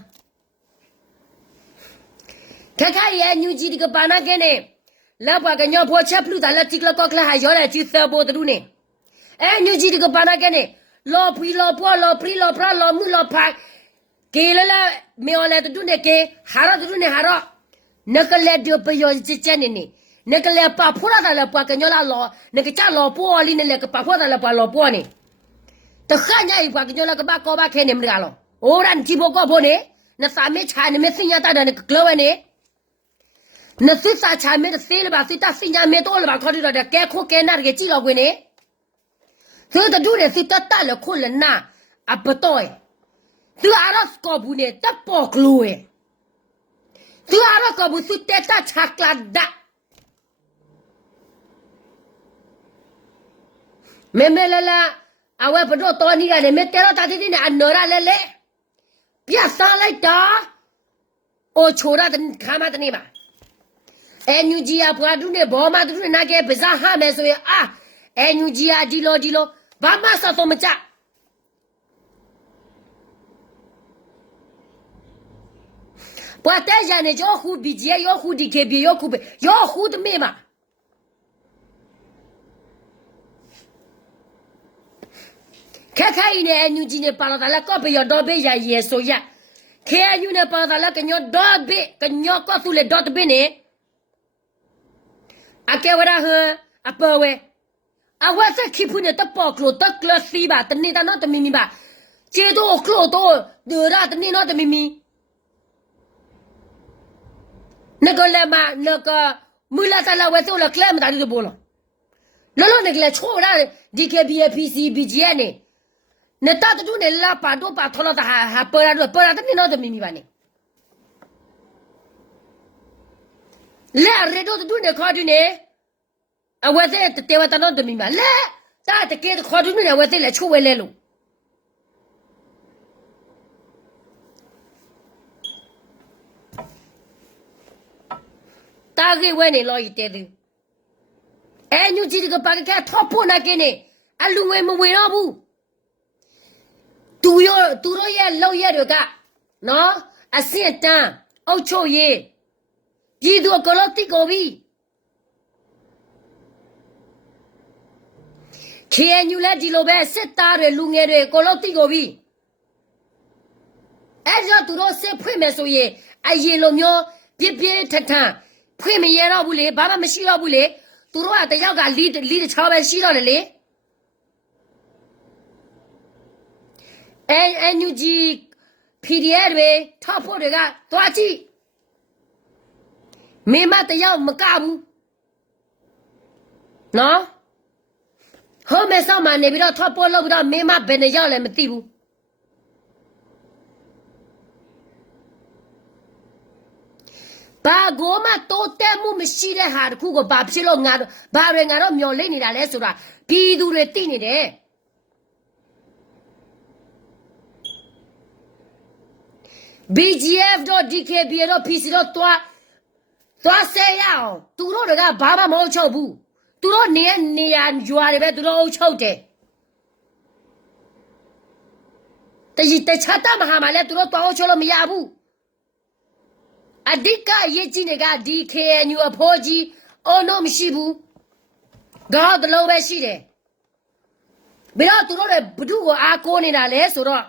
ခက်ခါရဲ့ညူကြီးဒီကပါနာကနဲ့လောက်ပါကညောဖို့ချက်ဖလူတာလက်တိကလကောကလာဟာရောတဲ့ချီသဘောတူနေညူကြီးဒီကပါနာကနဲ့လောပရီလောပေါ်လောပရီလောပရာလောမူလောဖိုင်ကေလလာမေော်လေတူနေကေဟာရတူနေဟာရနကလေဒိုပယောချစ်ချနေနေနကလေပါဖိုရာတာလပွားကညောလာလောနကချလောပေါ်လီနေလေကပါဖိုတာလပွားလောပေါ်နေတခါညာပွားကညောလာကပါကောပါခဲနေမရလောအိုရန်ဂျီဘောကောဖိုနေနစာမေချာနေမစညာတာဒနကလောဝနေနစစ်စာချာမေသေးလပါစစ်တာစညာမေတော့လပါခေါ်ရတဲ့ကဲခိုကဲနာရကြီးလောကွနေသူတဒူရစစ်တတလခုလနာအပတော့သူအရစကဘူးနေတပေါ်ကလူေသူအရကဘူးစစ်တချာကလာဒမေမေလလာအဝဲပတော့တော်နီကလည်းမေတဲရတာတိနေအနော်ရလဲလဲပြတ်စားလိုက်တာအိုချိုရတဲ့ခါမတနေပါညူဂျီယာပွားဒူနေဘောမဒူနေနာကေပဇာဟာမဲဆိုရင်ညူဂျီယာဒီလိုဘာမှစတော့မချပွားတဲ့ရနေကြောခုဘီဂျီယောခုဒီကေဘီယောခုယောခုတမေမာခက်ခိုင်နေညူဂျီနေပါလာတာကောဘယောတော့ဘေးရရေဆိုရခဲညူနေပါလာကညောတော့ဘေးကညောကောသူလေတော့ဘေးနေအကေဝရဟအပဝဲအဝတ်စခိဖုန်တပေါကလို့တကလစီပါတနေတာနော်တမီမီပါကျေတော့ကလို့တော့ဒရတနေနော်တမီမီနကလမနကမူလာတလာဝဲဆိုလကလမတာဒီဘောလောလောနကလချိုရာဒီကေဘီပီစီဘီဂျီနေနတတတူနေလာပါတော့ပါထောလာတာဟာပရာတနေနော်တမီမီပါနေလာရတော့တူနေခေါ်တူနေအဝဲတဲ့တေဝတနောတမီမလဲတာတကယ်ခေါ်တူနေဝဲတဲ့လေချိုးဝဲလဲလို့တာကေဝဲနေလို့ရတဲ့သူညူကြီးကပါကထောက်ဖို့နာကနေအလူဝဲမဝဲတော့ဘူးသူတို့ရဲ့လောက်ရတွေကနော်အစင်တန်းအုတ်ချိုရေးပြည်သူကလောတိကိုပြီKNU လည်းဒီလိုပဲစစ်သားတွေလူငယ်တွေကိုလို့တိကိုပြီအဲ့တော့သူတို့စစ်ဖွင့်မယ်ဆိုရင်အရင်လိုမျိုးပြပြထထဖွင့်မရတော့ဘူးလေဘာမှမရှိတော့ဘူးလေသူတို့ကတယောက်ကလီတစ်ချောင်းပဲရှိတော့တယ်လေNUG PDF တွေထောက်ဖို့တွေကသွားကြည့်မိမတယောက်မကဘူးနော်ဟိုမဲဆောင်မနေပြီးတော့ထောက်ဖို့လုပ်ပြီးတော့မိမဘယ်နှယောက်လဲမသိဘူးဘာကိုမှတိုးတက်မှုမရှိတဲ့ဟာတခုကိုဘာဖြစ်လို့ငါတော့မျောလိမ့်နေတာလဲဆိုတာပြည်သူတွေသိနေတယ်BGF တော့ DKB တော့ PC တော့သွားဆဲရအောင်သူတို့ကဘာမှမဟုတ်ချုပ်ဘူးသူတို့နေရာရွာတွေပဲသူတို့အုပ်ချုပ်တယ်တခြားတမဟာမလဲသူတို့တော့အုပ်ချုပ်လို့မရဘူးအဓိကအရေးကြီးနေက DKNU အဖိုးကြီးအော်နော်မရှိဘူးတော့တလုံးပဲရှိတယ်ဘယ်တော့သူတို့တွေဘု து ကိုအားကိုးနေတာလဲဆိုတော့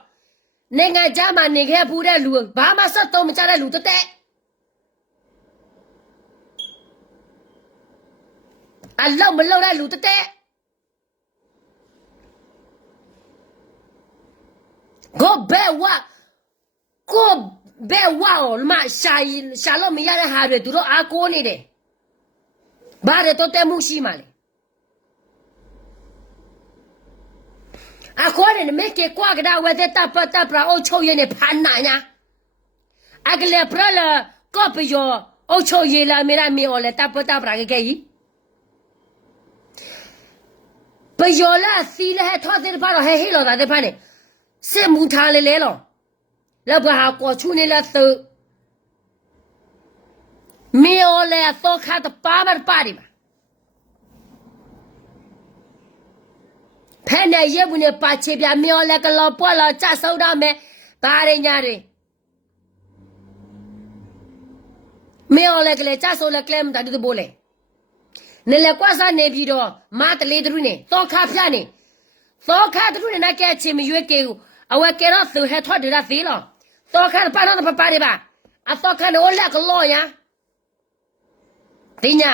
နိုင်ငံခြားမှာနေခဲ့ဖူးတဲ့လူဘာမှဆက်တော့မကြတဲ့လူအလောက်မလောက်တဲ့လူ go be wa ma sha lo mi ya de ha de tu ro a ko ni de ba de to te mu shi ma le a ko de me ke kwa ga da we de ta pra o chou ye ne phan na nya a ke le pra la ko pe yo o chou ye la me ra mi o le ta pra ke yi pe yo la si le tho de pa ro he lo da de pha ne se mu tha le lo la ba ha ko chu ne la so mi o le so kha ta pa ba di baဖဲနဲ့ရဲဘူးနဲ့ပါချေပြမျောလက်ကလောပွက်လောကြဆုပ်တော့မယ်ဒါရညာတွေမျောလက်ကလေးကြဆုပ်လက်ကလေးမတတ်တူပိုးလေနေလက်ကွာစားနေပြီးတော့မားတလေးတူနေသောခါဖျက်နေသောခါတူနေနဲ့ကဲချင်မရွေးကေအဝဲကေတော့သူဟဲထော့တယ်လားသေးလောသောခါပါတော့ပါရပါအသောခါနဲ့လက်ကလောရတင်းညာ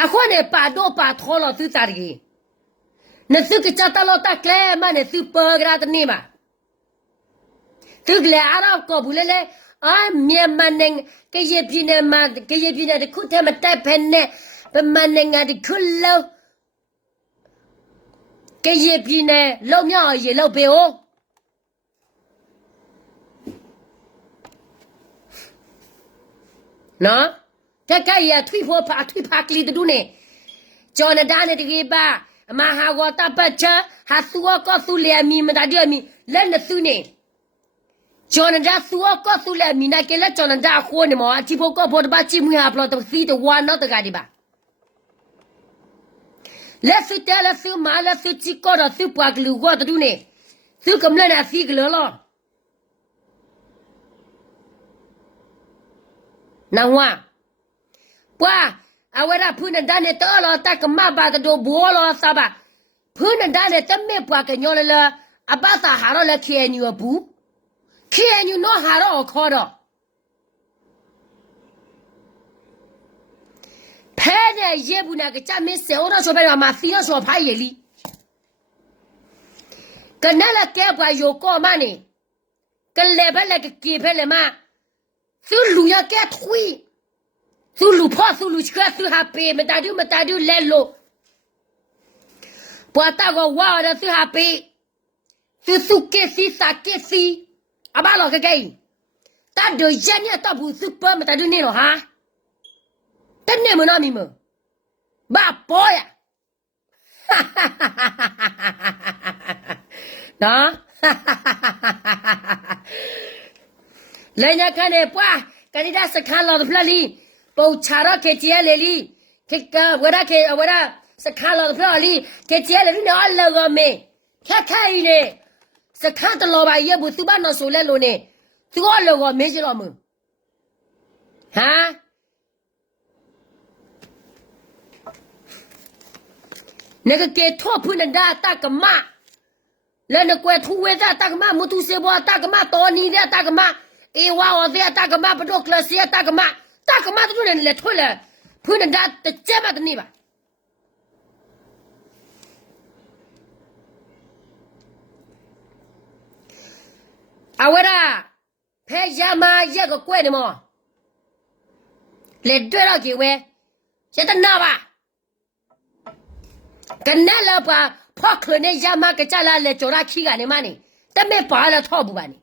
အခုနဲ့ပါတော့ပါထောလို့သူစားကြီးနစ်ကချတာလို့တကလဲမနဲ့သူပေါ်ကြတဲ့နေမှာသူကလည်းအရောက်ကဘူးလေအမြန်မာနဲ့ကရပြင်းနဲ့မကရပြင်းတဲ့ခုထဲမှာတက်ဖက်နဲ့ဗမနဲ့ငါဒီခုလို့ကရပြင်းနဲ့လုံမြောက်ရေလောက်ပေ哦နော်တကယ်ရထွေးဖို့ဖာကလီတူနေဂျော်နဒန်နဲ့တကယ်ပါအမဟာဝတာပတ်ချဟာသူကောသူလေမီမတာဒီမီလက်နဲ့သူနေဂျော်နဒန်သူကောသူလေမီနာကလက်ဂျော်နဒန်ခိုးနေမအတီဖို့ကောဘောတပါချီမွေဟာပလောတစီတဝါနော်တကဒီပါလက်စစ်တယ်လက်စုမာလက်စစ်ချီကောတော့သူပွားကလူကောတူနေသူကမလနဲ့စီကလောနောင်ဝါပွာအဝရဖုန်ဒန်နဲ့တော်လောတကမဘာတတို့ဘောလောစပါဖုန်ဒန်နဲ့တမေပွားကညောလလအပသာဟာရောလက်ခေညူဘူးခေညူနော်ဟာရောခေါ်တော့ဖဲတဲ့ရေဘူးနာကကြမင်းစေအော်ဆိုပဲမှာစီရောဆိုဖိုင်ရလီကနလကဲပွားယောကောမနေကလေဘလကကေဖဲလေမသူလူရကဲထွီသူလူဖော်သူလူချကသူဟာပေမတာဒူလဲလို့ပွာတာကဝါရသူဟာပေသူစုကဲစီစာကဲစီအဘလောကကဲတတ်ဒိုရညတော့ဘူးစူပါမတာဒူနေတော့ဟာတနေမနာမီမဘာပေါ်ရနော်လဲညကနေပွာကန်ဒီဒါစခါလောဖလလီปูชาระเคเจียเลยลีเคกเวลาเคเวลาสกาลพลอลีเคเจียเลยนี่อะไรก็ไม่แค่เนี่ยสกาตลอดไปเยอะบุตรบ้านนอนโซเลโลเนี่ยตัวอะไรก็ไม่ใช่หรอมึงฮะนี่ก็เกทัวพื้นด้าตากมาแล้วนี่ก็ทัวด้าตากมามุตุเสบัวตากมาตอนนี้เนี่ยตากมาเอวาวเสียตากมาปะโดกลเสียตากมา大个妈的都人来退了，不能打的这么的你吧？啊喂啦，拍下嘛一个怪的嘛，来对了几位，现在拿吧，跟那老板跑可能下嘛个家来叫他去干的嘛呢？但没把了套不吧呢？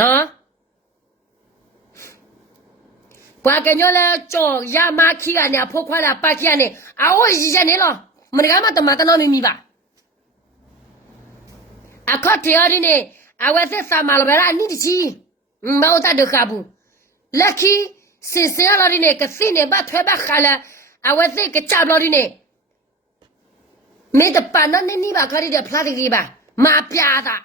နော်ဘာကညောလဲကြောရမခီကနေဖိုးခွာလာပါခီကနေအော်ရနေလောမနကမတမတနော်မီမီပါအခတ်တရားရင်းနေအဝဲသက်စာမလဘရာနိတချီမောတာဒခဘူးလက်ခီစင်စရလာရင်းနေကစိနေဘထွဲဘခလာအဝဲသက်ကချပ်လာရင်းနေမေတပနနေနီပါခရီးတဲ့ဖလာတိကြီးပါမပြာတာ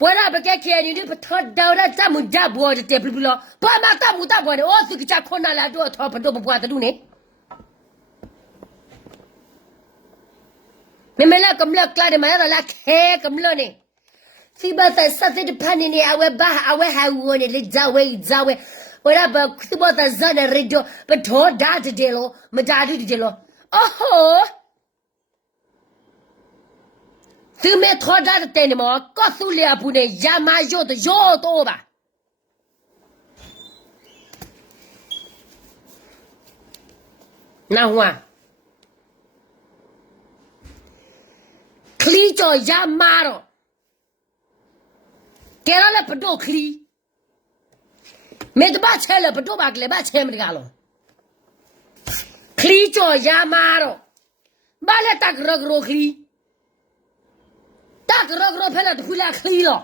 ပွားရပကဲခဲနေလို့ထဒေါ်ရတမှုကြဘောတဲ့ပလူပလောဘာမတမှုတဘောတဲ့အော်သူကချခွန်လာတော့ထောဖတော့ဘွားတူနေမမလာကမလကလာတယ်မရလာခဲကမလနေ စီဘတ်ဆက်တဲ့ဖန်နေအဝဲဘာအဝဲဟာဝနေလေဇဝဲဝရဘစီဘတ်ဇန်ရီဒိုဘထောဒါတေလောမဒါတူတေလောအိုဟိုသူမဲထောဒါတဲ့နေမကောဆူလျာဘူးနေယာမယောတယောတော့ပါနာဝါခလီကြောယာမာတော့ကဲရလဲပဒိုခလီမေတဘာချဲလဲပဒိုဘာကလေးဘာချဲမတကလောခလီကြောယာမာတော့ဘာလဲတက်ရဂရိုခလီတက်ရဂရိုဖဲလဲတခုလာခလီလော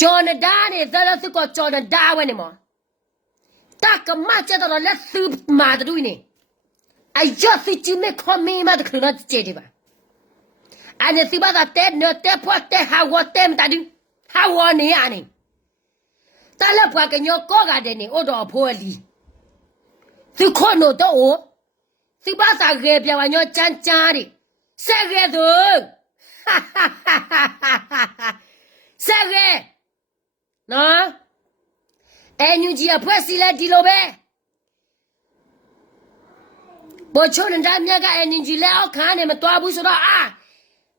ဂျော်နဒါနဲ့သလစကောဂျော်နဒါဝဲနေမောတာကမချတော့လက်သူမာတူနေအယောစီချီမေခမီမာတခရနချေဒီပါအနေစီဘာတဲ့နော်တဲ့ဖွက်တဲ့ဟာဝတ်တဲ့တတူဟာဝနေရနေတာလပွားကညောကောကတဲ့နေဩတော်ဖိုးလီသူခေါ်နို့တော့စီဘာသာရေပြောင်းညောချမ်းချားရီဆက်ရဲသူဆက်ရဲနော်အန်ယူဂျီအဖွဲစီလက်ဒီလိုပဲဘောချုံနေတာမြတ်ကအန်ယူဂျီလက်အောက်ခံနေမတွားဘူးဆိုတော့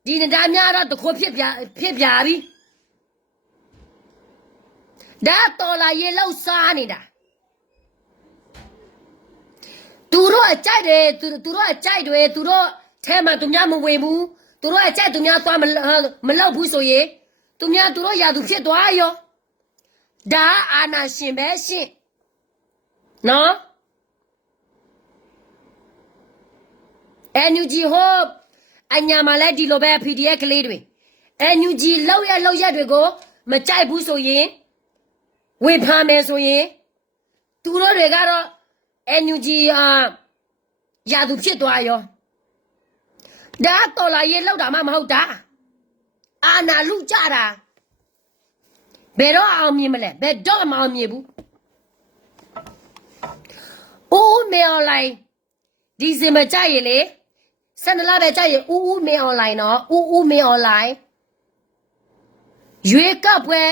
ဒီနေတာမြတ်တော့တခိုးဖြစ်ပြပြီဒါတော်လာရေလောက်စားနေတာသူတို့အကြိုက်တယ်သူတို့အကြိုက်တယ်သူတို့ထဲမှာသူများမဝေဘူးသူတို့အကြိုက်သူများသွားမလောက်ဘူးဆိုရင်သူများသူတို့ရာသူဖြစ်သွားရောဒါအာနာရှင်ပဲရှင်နော်အန်ယူဂျီဟိုအညာမလဲဒီလိုပဲ PDF ကလေးတွေအန်ယူဂျီလောက်ရက်တွေကိုမကြိုက်ဘူးဆိုရင်ဝေဖန်မယ်ဆိုရင်သူတို့တွေကတော့အန်ယူဂျီရာသူဖြစ်သွားရောဒါတော်လာရေးလောက်တာမှမဟုတ်တာအာနာလူကြတာဘယ်တော့အောင်မြင်မလဲဘယ်တော့မအောင်မြင်ဘူးဦးမေအွန်လိုင်းဒီစင်မကြရလေ12လပဲကြရဦးမေအွန်လိုင်းနော်ဦးမေအွန်လိုင်းရွေးကောက်ပွဲ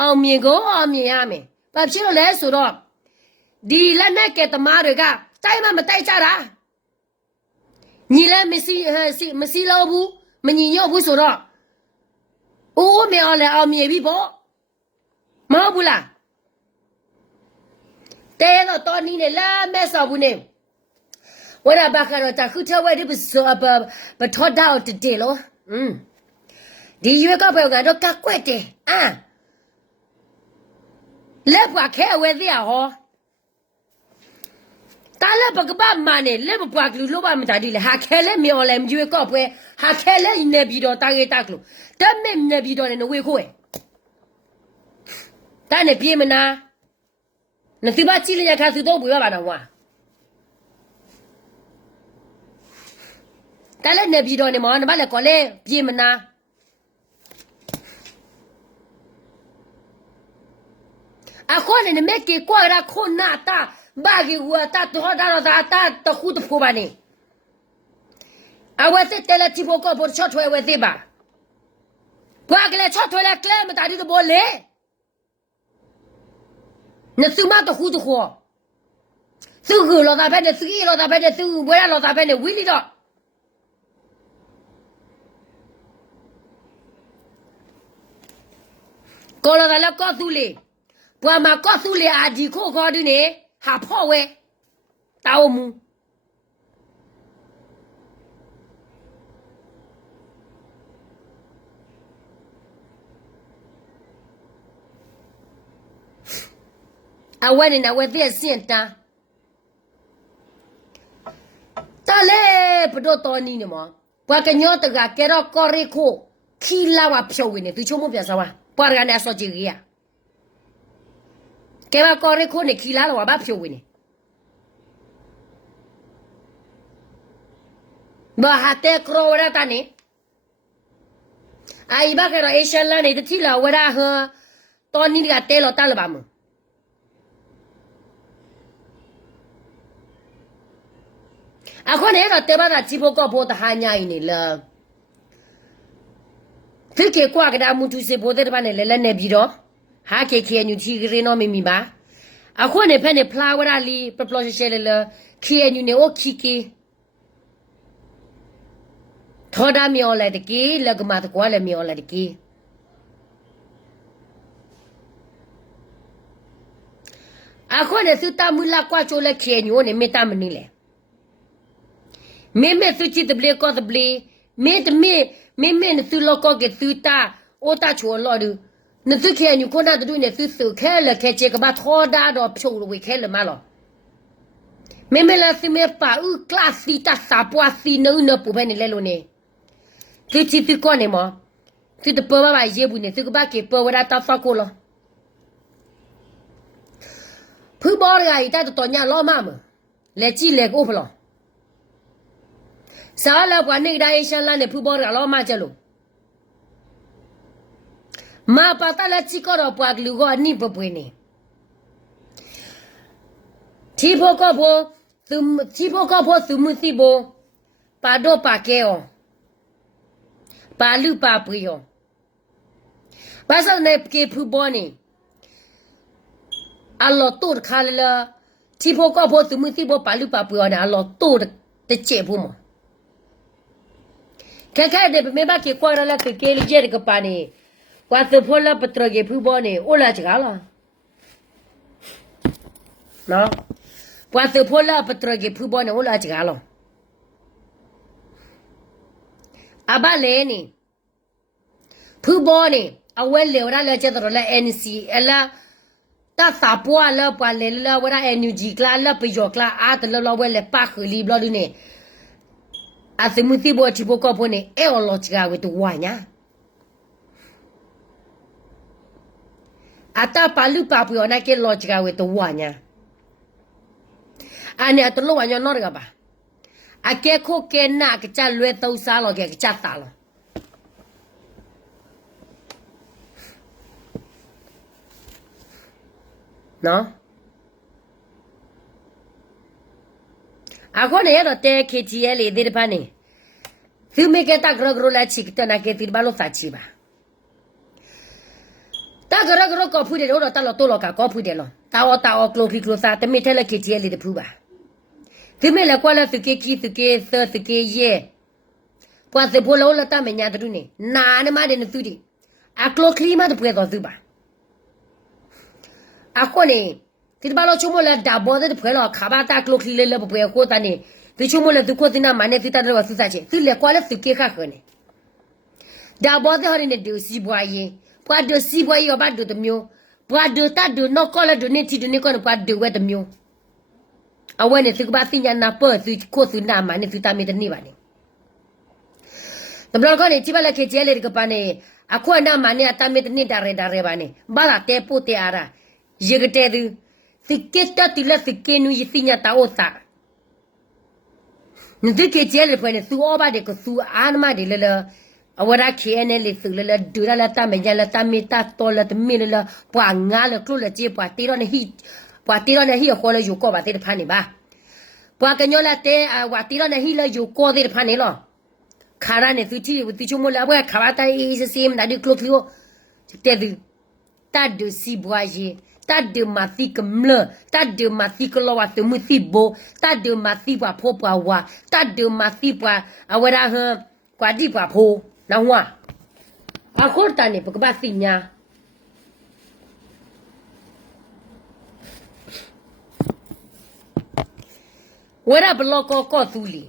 အောင်မြင်ကိုအောင်မြင်ရမယ်ဘာဖြစ်လို့လဲဆိုတော့ဒီလက်နဲ့ကဲသမားတွေကတိုက်မှမတိုက်ကြတာညီလည်းမရှိလို့ဘူးမညီညွတ်ဘူးဆိုတော့ဦးမေအွန်လိုင်းအောင်မြင်ပြီပေါ့မဟုတ်ဘူးလားတဲတော့နီးနေလာမဲဆောက်ဘူးနေဝရဘခါတော့တခုထဝဲဒီပစောဘထောက်တော့တေလို့ဒီရွေးကောက်ပွဲကတော့ကကွက်တယ်လက်ပွားခဲဝဲသေးရဟောတားလက်ပကပမနဲ့လက်ပွားကလူလိုပါမတာဒီလေဟာခဲလက်မြော်လဲရွေးကောက်ပွဲဟာခဲလက်နေပြီးတော့တာကေတက်လို့တမက်နေပြီးတော့နေဝေခိုးတာနဲ့ပြေးမနာနစီဘာချီလျာခါစုတော့ဘူးရပါတော့ဝါတာလည်းနေပြီးတော့နေမောနမလည်းကောလဲပြေးမနာအခုနဲ့မက်ကကွာရခုနာတာဘာဂီဝတာတော့တာတခုတဖိုးပါနေအဝတ်တက်လက်တီဘောကပေါ်ချော့ထွဲဝဲသေးပါဘွာကလေးချော့ထွဲလက်ကလဲမတာဒီတော့ဘောလေနစုမတခုတခုသူကလောတာပဲနဲ့စကီလောတာပဲနဲ့သူဘွဲလောတာပဲနဲ့ဝီလီတော့ကောလောတာလည်းကောသူလေဘွာမှာကောသူလေအာဒီခိုခေါ်ဒီနေဟာဖော့ဝဲတောင်းမူအဝဲနေဝဲပြည့်စင်တာတလဲဘဒတော်နီနေမဘွာကညောတကကဲတော့ကောရီခိုခီလာဝဖြောဝင်နေသူချုံမပြစားဝါပွာရကနေဆော့ကြည့်ရကဲပါကောရီခိုနေခီလာတော့ဘာဖြောဝင်နေဘာဟာတဲကရောရတာနေအိုင်ဘာကရအေရှလာနေတတိလာဝရဟတော်နီကတဲလို့တလပါမအခုနေတော့တေဘာတာချီဖို့ကဖို့တဟာညာနေလား သူကေကွာကဒါမှုသူစေပေါ်တဲ့ဘာနဲ့လဲလဲနေပြီးတော့ဟာကေကေညူချီဂရေနော်မီမီပါအခုနေဖက်နေဖလာဝရလီပပလောရှယ်လဲခေညူနေโอခီကေထော်ဒါမြော်လဲတကေလကမတ်ကွာလဲမြော်လဲတကေအခုနေသူတမူလာကွာချိုလဲခေညူနေမေတမနီလဲမေသူချစ်တဘလေကောတဘလေမေne tu loko ke tu ta o ta chu lo du ne tu ke nyu ko na du ne tu su ke le ke che ka ba tho da do phyo lo we ke le ma lo me la si me pa u class si ta sa pwa si no no pu be ne le lo ne tu chi tu ko ne mo tu de po ba ye bu ne tu ka ba ke po wa da ta fa ko lo phu bo ga yi ta to nya lo ma mo le chi le ko phlo sao là quan này đây xem là để phụ bò lo mà chalo mà pata là chỉ có đồ bạc lưu gọi ni bồi bồi này chỉ bò có bò tụm si bò pa do pa keo pa lu pa brio ba sao này cái phụ bò này alo tốt khá là chỉ bò có tụm si bò pa lu pa brio này alo tốt để chế bù mà cái để mấy bác kia qua là cái lý cái bà này qua từ phố là bắt đầu cái phụ bò này ô là chỉ cả là nó qua từ phố là bắt đầu cái phụ bò này ô là chỉ cả là à ba lẽ này phụ bò này à quên liệu ra là chỉ đó là NC là ta sắp qua là qua lẽ là qua là NUG là bây giờ là à từ là quên là ba khởi li bao nhiêu này à thì mình tìm chỉ bộ câu này em lo chỉ cái tu hoài nhá à ta palu papu na cái lo chỉ cái tu hoài nhá anh ấy tu lo hoài nhá nó được ba à cái khó cái na cái cha luyện tàu sa lo cái cha ta lo nó ako ne yado te KTL de pane tu me ke ta gro la chikta na ke tir balo sa chiba ta gro ko phu de ro ta lo to lo ka ko phu de lo ta o klo sa te me te la KTL de phu ba tu me la kwa la tu ke ki tu ke sa tu ke ye kwa se bo lo la ta me nya tu ne na ne ma de ne tu di a klo klima de pu ko tu ba ako neที่บ้านเราชั่วโมงละดับบอลได้เพื่อเราขับบ้านตากลุกเลยเลยเพื่อโคตรนี่ที่ชั่วโมงละทุกคนที่น่ามันเนี่ยที่ตาเราสุดท้ายที่เลี้ยกว่าแล้วสุดเกี่ยข้าคนนี่ดับบอลได้หอนี่เดือดสีบัวยี่พอเดือดสีบัวยี่เอาบ้านเดือดตัวมิวพอเดือดตาเดือดนกก็แล้วเดือดนี่ที่เดือดนี่ก็พอเดือดเวทตัวมิวเอาไว้เนี่ยสุดบ้านสิ่งนั้นน่าเปิดสุดโคตรสุดน่ามันเนี่ยสุดตามีแต่นี่บ้านนี่แต่เราก็เนี่ยที่บ้านเราเคยเจอเลยก็บ้านเนี่ยอ่ะคนน่ามันเนี่ยตามีแต่นี่ดาร์บ้านนี่บ้านเตะปูเตะอะไรเยอะเตะดูสิเกตติละสิเกนุยสิญาตาโอซานี่ที่เกจเลยพอเนี่ยสู้อบาเด็กก็สู้อ่านมาเดลละอวราเคเนเลสุละละดูละตาเมญละตาเมตาโตละตะมีละปวางาละคลุละเจปวาติรอนฮีปวาติรอนฮีขอละอยู่ก็บาเตพานี่บาปวากันยอละเตวาติรอนฮีละอยู่ก็เตพานี่ลอคาราเนี่ยสุที่ติชุมละว่าคาราตาอีเซมดาดิคลุคลิโอเตดูตาดูสิบวาเยta de mati kemle ta de mati keluar tu mesti bo ta de mati pa pho pa wa ta de mati pa awara ha kwa di pa pho na wa akhor ta ne ba si nya wara bloko ko tu li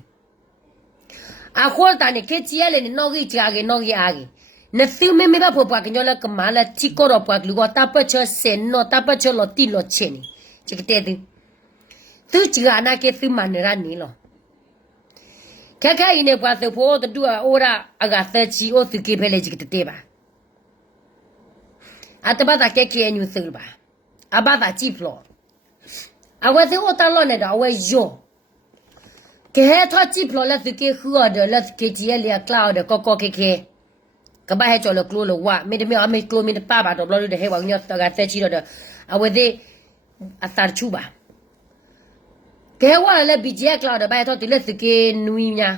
akhor ta ne ke chi le ne no gi ja ge no gi a gi ne fiu me ba pho pa ke nyola kamala chi ko ro pa lu ko ta pa cho sen no ta pa cho lo ti lo che ni chi ke te tu chi ga na ke fiu man ra ni lo ka ka ine pa se pho to du a ora aga se chi o tu ke phe le chi ke te ba a ta ba ta ke nyu se ba a ba ta chi plo a wa se o ta lo ne da wa yo ke he tho chi plo la su ke khu de la ke ji le cloud de ko keก็บ้าให้จอดกลัวหรือว่าไม่ได้ไม่เอาไม่กลัวไม่ได้ป้าบาดเราได้ให้วางยอดตะการเตชีเราเด้อเอาไว้ได้อัตราชูบ่าแกว่าแล้วบีเจกเราเด้อบ้าให้ทอดติเล็ดสเกนุยเนี่ย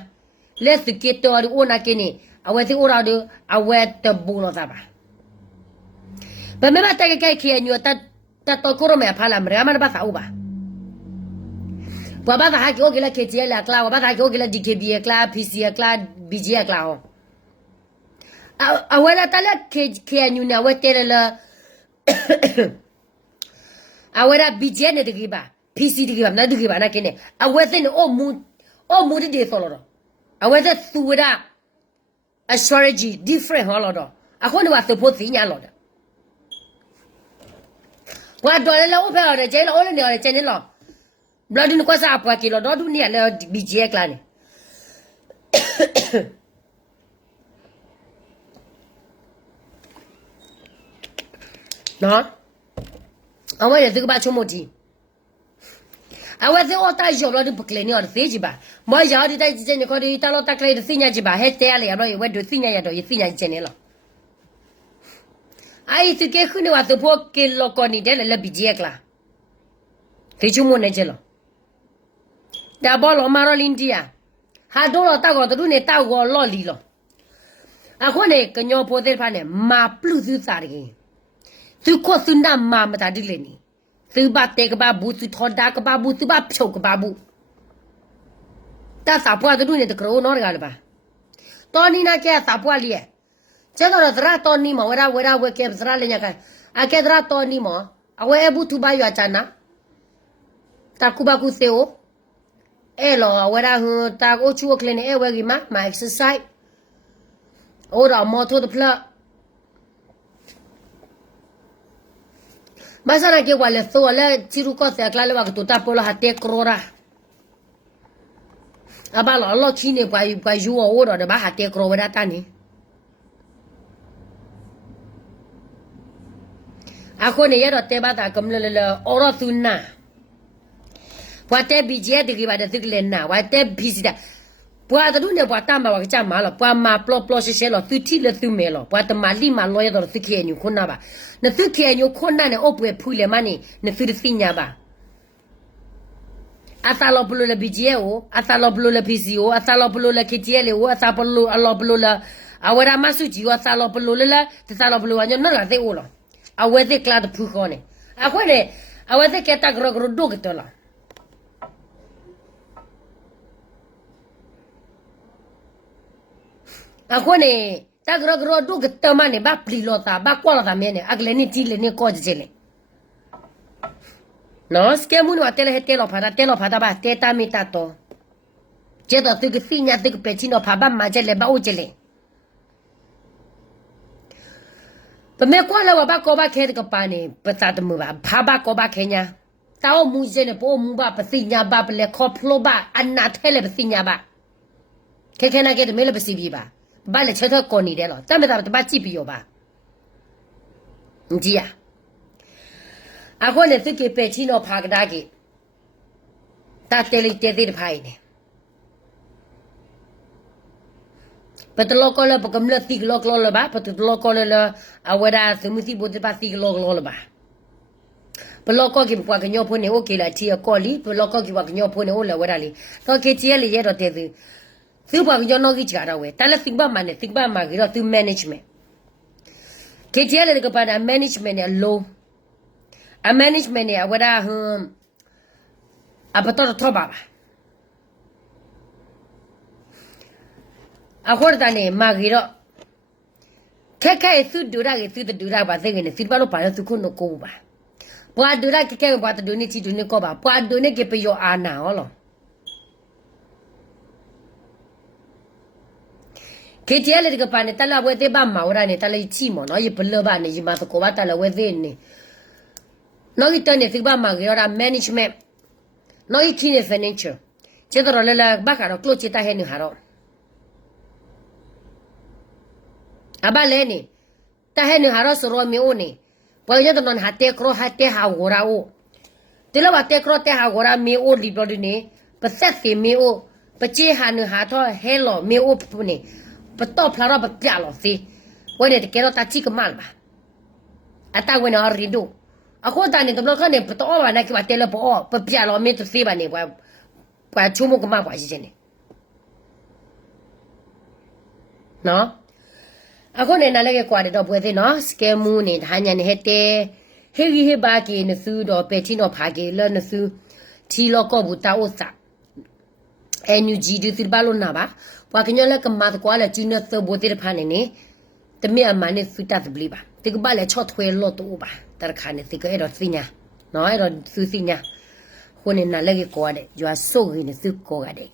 เล็ดสเกตัวดูโอนาเกนี่ we the ora do we the bulo ta ba ba me ba ta ke ke nyu ta to ko me phala mra ma ba sa u ba ba ba ha ke o ke la ke ti la kla ba ha ke o ke la dkb kla pc kla bg kla ho we la ta la ke nyu na we te la we la bg ne de ba pc de ba na de ba na ke ne we the o mu de so lo we the su da a strategy different ho lo do a ko ni wa support ti nya lo da wa do le la o phe lo de je lo o le ne lo je ni lo blood ni ko sa apwa ki lo do du ni le bg kla ni no awe le de ba chomo di awe de o ta jo lo de bukle ni o de ji ba mo ya de dai ji ni ko de ta lo ta kle de sinya ji ba he te ya le ya lo we do sinya ya do yi sinya ji ni lo ai tu ke khu ni wa to po ke lo ko ni de le bg kla te chomo ne je lo da bo lo ma ro l'india ha do lo ta ko du ne ta ko lo li lo a ko ne ka nyo po de pha ne ma plu su sa de tu ko su na ma ma ta di le ni su ba te ka ba bu su tho da ka ba bu su ba phyo ka ba bu ta sa po du ne de kro no ga le ba to ni na ke sa po li e che do ra to ni mo wa we ke ra le nya ka a ke ra to ni mo a we e bu tu ba yo cha na ta ku ba ku se o lo awara hu ta ko chu kle ne we gi ma exercise ora mo to de pla masana ke wale so le tiru ko se kla le wa to ta polo ha te krora aba lo chi ne ba ju o ro de ba ha te kro wa ta ni a ko ne ya ro te ba ta kam le oro tu na wa te bije de ba de le na wa te bisida bwa da du ne bwa ta ma wa cha ma lo bwa ma plo she lo tu ti le tu me lo bwa ta ma li ma lo ya do tu ke nyu ko na ba na tu ke nyu ko na ne o pwe phu le ma ni ne tu de sinya ba asa lo blo le bije o asa lo blo le pc o asa lo blo le ktl o asa blo la awara masuji o asa lo blo le la te sa lo blo wa nyo na la te o lo awe te kla de phu ko ne a ko ne awe te ke ta gro do ke to la a ko ne ta gro do ke to ma ne ba pli lo ta ba kwa lo ta me ne agle ni ti le ni ko je le no ske mu no atele he te lo phada ba te ta mi ta to je da tu ke sinya te ke pe chi no pha ba ma je le ba o je le ba me kwa la ba ko ba ke de ka pa ne pa ta de mu ba pha ba ko ba ke nya ta o mu je ne po mu ba pa sinya ba pa le kho phlo ba an na the le pa sinya ba ke na ke de me le pa si bi ba ba le che tho ko ni de lo ta me ta ba chi bi yo ba ndi ya a ko ne tu ke pe chi no pha ka da ke ta te le te de phai ne but lo ko le pa kam le ti lo lo ba pa tu lo ko le awara su mu ti bo de pa ti lo ba pa lo ko ki pa ka nyo pho ne o ke la ti ko li pa lo ko ki pa ka nyo pho ne o la wara li to ke ti le ye do te su pa ka nyo no ki cha da we ta le think ba ma ne think ba ma ki do tu management ke ti le ka pa da management ne low a management ne awara a pa to tho ba a ko da ne ma ki do ke su du ra ke su du ra ba se ke ne si ba lo pa su ko no ko ba bwa du ra ke bwa du ni ti du ni ko ba bwa du ni ke pe yo ana ho lo ke ti le ke pa ne ta la we te ba ma ora ne ta le chi mo no ye pe lo ba ne ji ma ko ba ta la we te ne no ki ta ne si ba ma ke ora management no ki ki ne financial che do le la ba ka ro klo chi ta he ni ha ro aba le ni ta he ni ha ro so ro mi o ni po ye to non ha te kro ha te ha go ra o te lo ba te kro te ha go ra mi o li bo ni pa set si mi o pa che ha ni ha tho he lo mi o pu ni pa to phla ro ba pya lo si wo ne te ke ro ta chi ka mal ba ata we na ri do a ko ta ni to lo ka ne pa to ba na ki ba te lo po pa pya lo mi to si ba ni ba chu mo ka ma ba ji ni နော်အခုနေနာလည်းကွာတော့ပွဲသေးနော်စကဲမူနေတာညာနေဟဲ့တဲဟေဂီဟေဘာကီနစုတော့ပက်တီနော်ဖာကီလနစုတီလောကောဘူတာအိုစာNUG ဒီတိဘာလို့နာပါပွာကညလကမတ်ကွာလာချီနသဘောတိဖာနေနေတမီအမနဲ့ဖီတာတဘလီပါတိကဘာလေချော့ထွေလို့တော့ပါတရခါနေတိကအဲ့တော့စီညာနော်အဲ့တော့စူစီညာခုနေနာလည်းကွာတဲ့ you are so နေစုကောကတဲ့